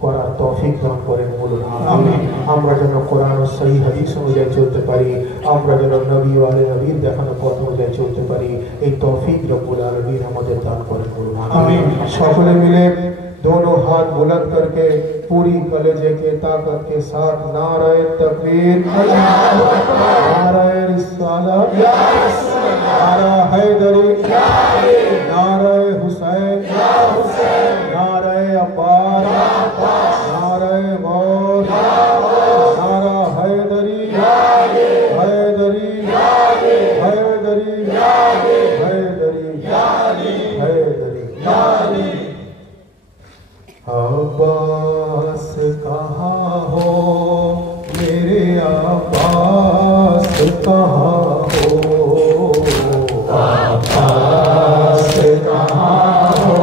করার তৌফিক দান করেন, বলুন আমিন। আমরা যেন কোরআন ও সহিহ হাদিস অনুযায়ী চলতে পারি, আমরা যেন নবী ও আলে নবীর দেখানো পথ অনুযায়ী চলতে পারি, এই তৌফিক রব্বুল আলামিন আমাদের দান করেন, বলুন আমিন। সকলে মিলে दोनों हाथ बुलंद करके पूरी कलेजे के ताकत के साथ नाराए तकबीर, नाराए रिसालत, नारा हैदरी, नाराए हुसैन, नाराए अब्बास, नाराए गौस, नारा हैदरी, हैदरी, हैदरी, हैदरी, हैदरी। अब्बास कहाँ हो मेरे अब्बास कहाँ हो, अब्बास कहाँ हो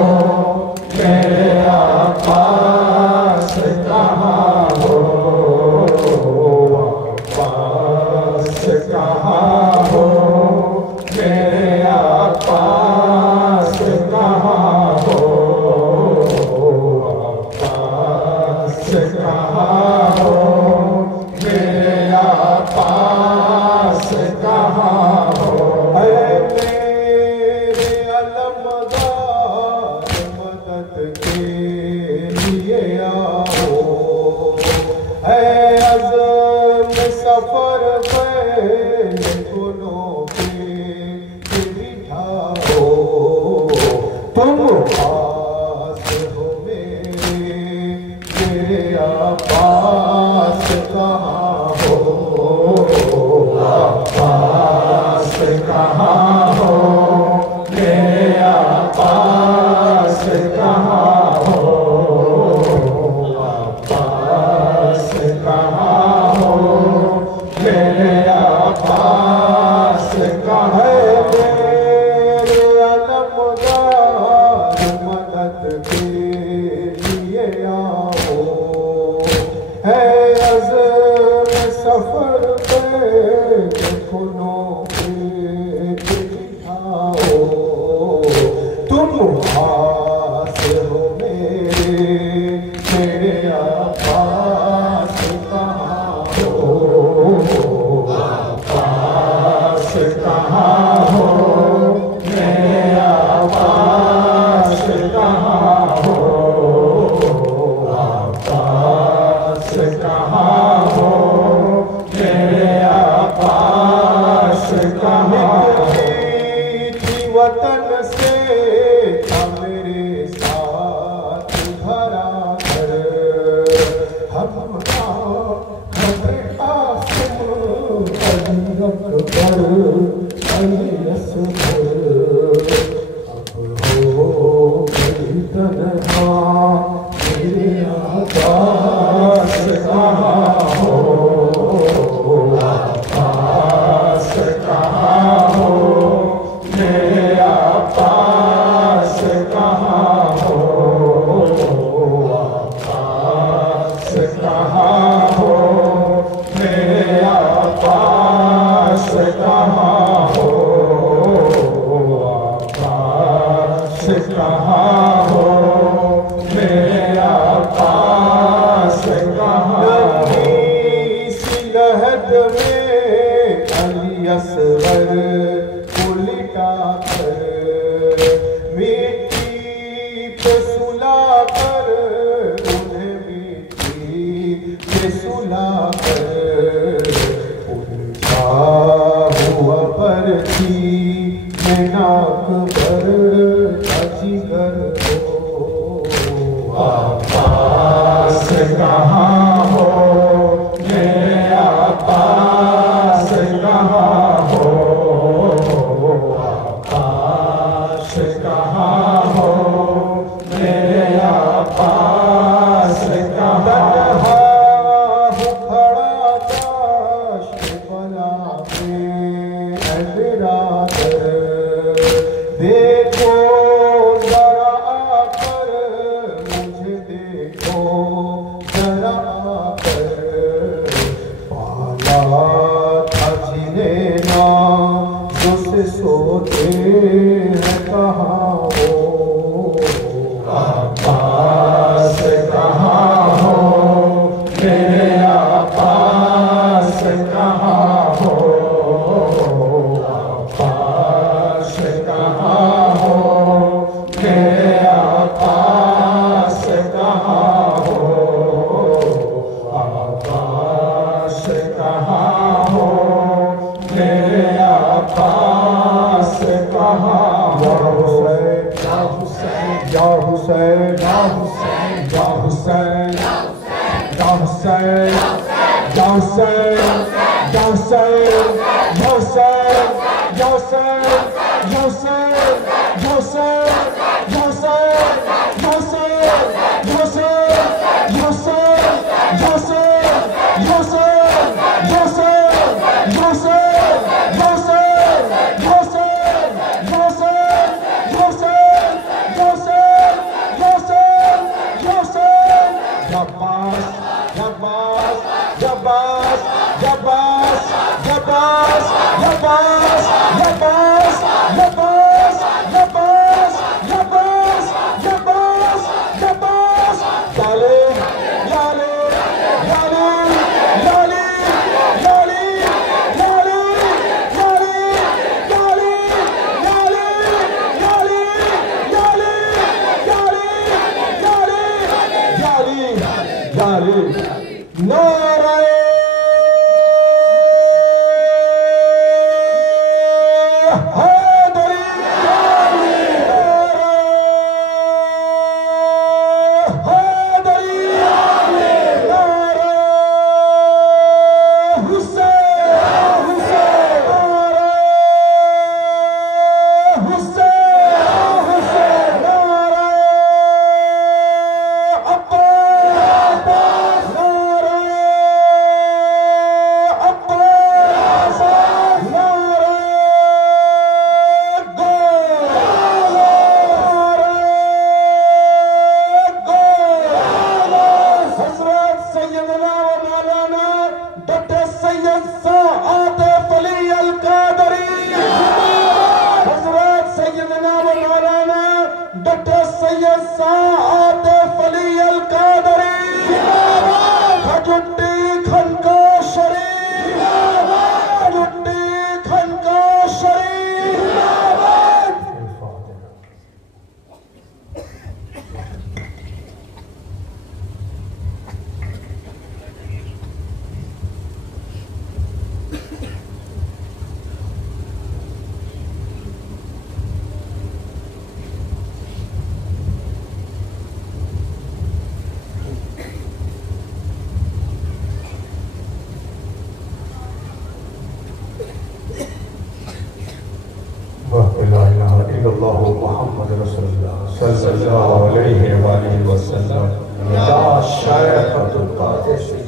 मेरे अब्बास कहाँ हो, अब्बास कहाँ हो मेरे अब्बास कहाँ हो, कहाँ हो मेरे अब्बास कहाँ हो, मेरे अलमदार मदद के लिए आओ, अज़्म सफर पे गुनों पे बिठाओ, तुम पास हो मेरे अब्बास कहाँ हो, अब्बास कहाँ हो मेरे अब्बास कहाँ हो, अब्बास कहाँ हो मेरे अब्बास कहाँ है, मेरे अलमदार मदद के लिए आओ, है अज़्म सफर पे खुनों पे बिठाओ, तुम पास हो मेरे अब्बास कहाँ हो, अब्बास कहाँ हो मेरे अब्बास कहाँ हो, अब्बास कहाँ हो मेरे अब्बास कहाँ हो, वतन से मेरे साथ धरा कर हम खबरे आसम अकबर असगर, अब हो गई तन्हा मेरे अब्बास कहाँ हो, अब्बास कहाँ हो मेरे अब्बास कहाँ हो, अब्बास कहाँ हो मेरे अब्बास कहाँ हो, अब्बास कहाँ हो मेरे अब्बास कहाँ हो, इसी लहद में अली असगर उल्टा कर मिट्टी पे सुला कर, उन्हें मिट्टी पे सुला कर, उनका हुआ परछी में नाक भर अजीगर हो, अब्बास कहाँ हो मेरे अब्बास कहाँ हो, अब्बास कहाँ हो मेरे अब्बास कहाँ हो, खड़ा काश बला पे बिरादर, یا حسین یا حسین یا حسین یا حسین یا حسین یا حسین یا حسین یا حسین یا حسین یا حسین یا حسین یا حسین یا حسین یا حسین یا حسین یا محمد رسول اللہ صلی اللہ علیہ وآلہ وسلم یا شیخ القادر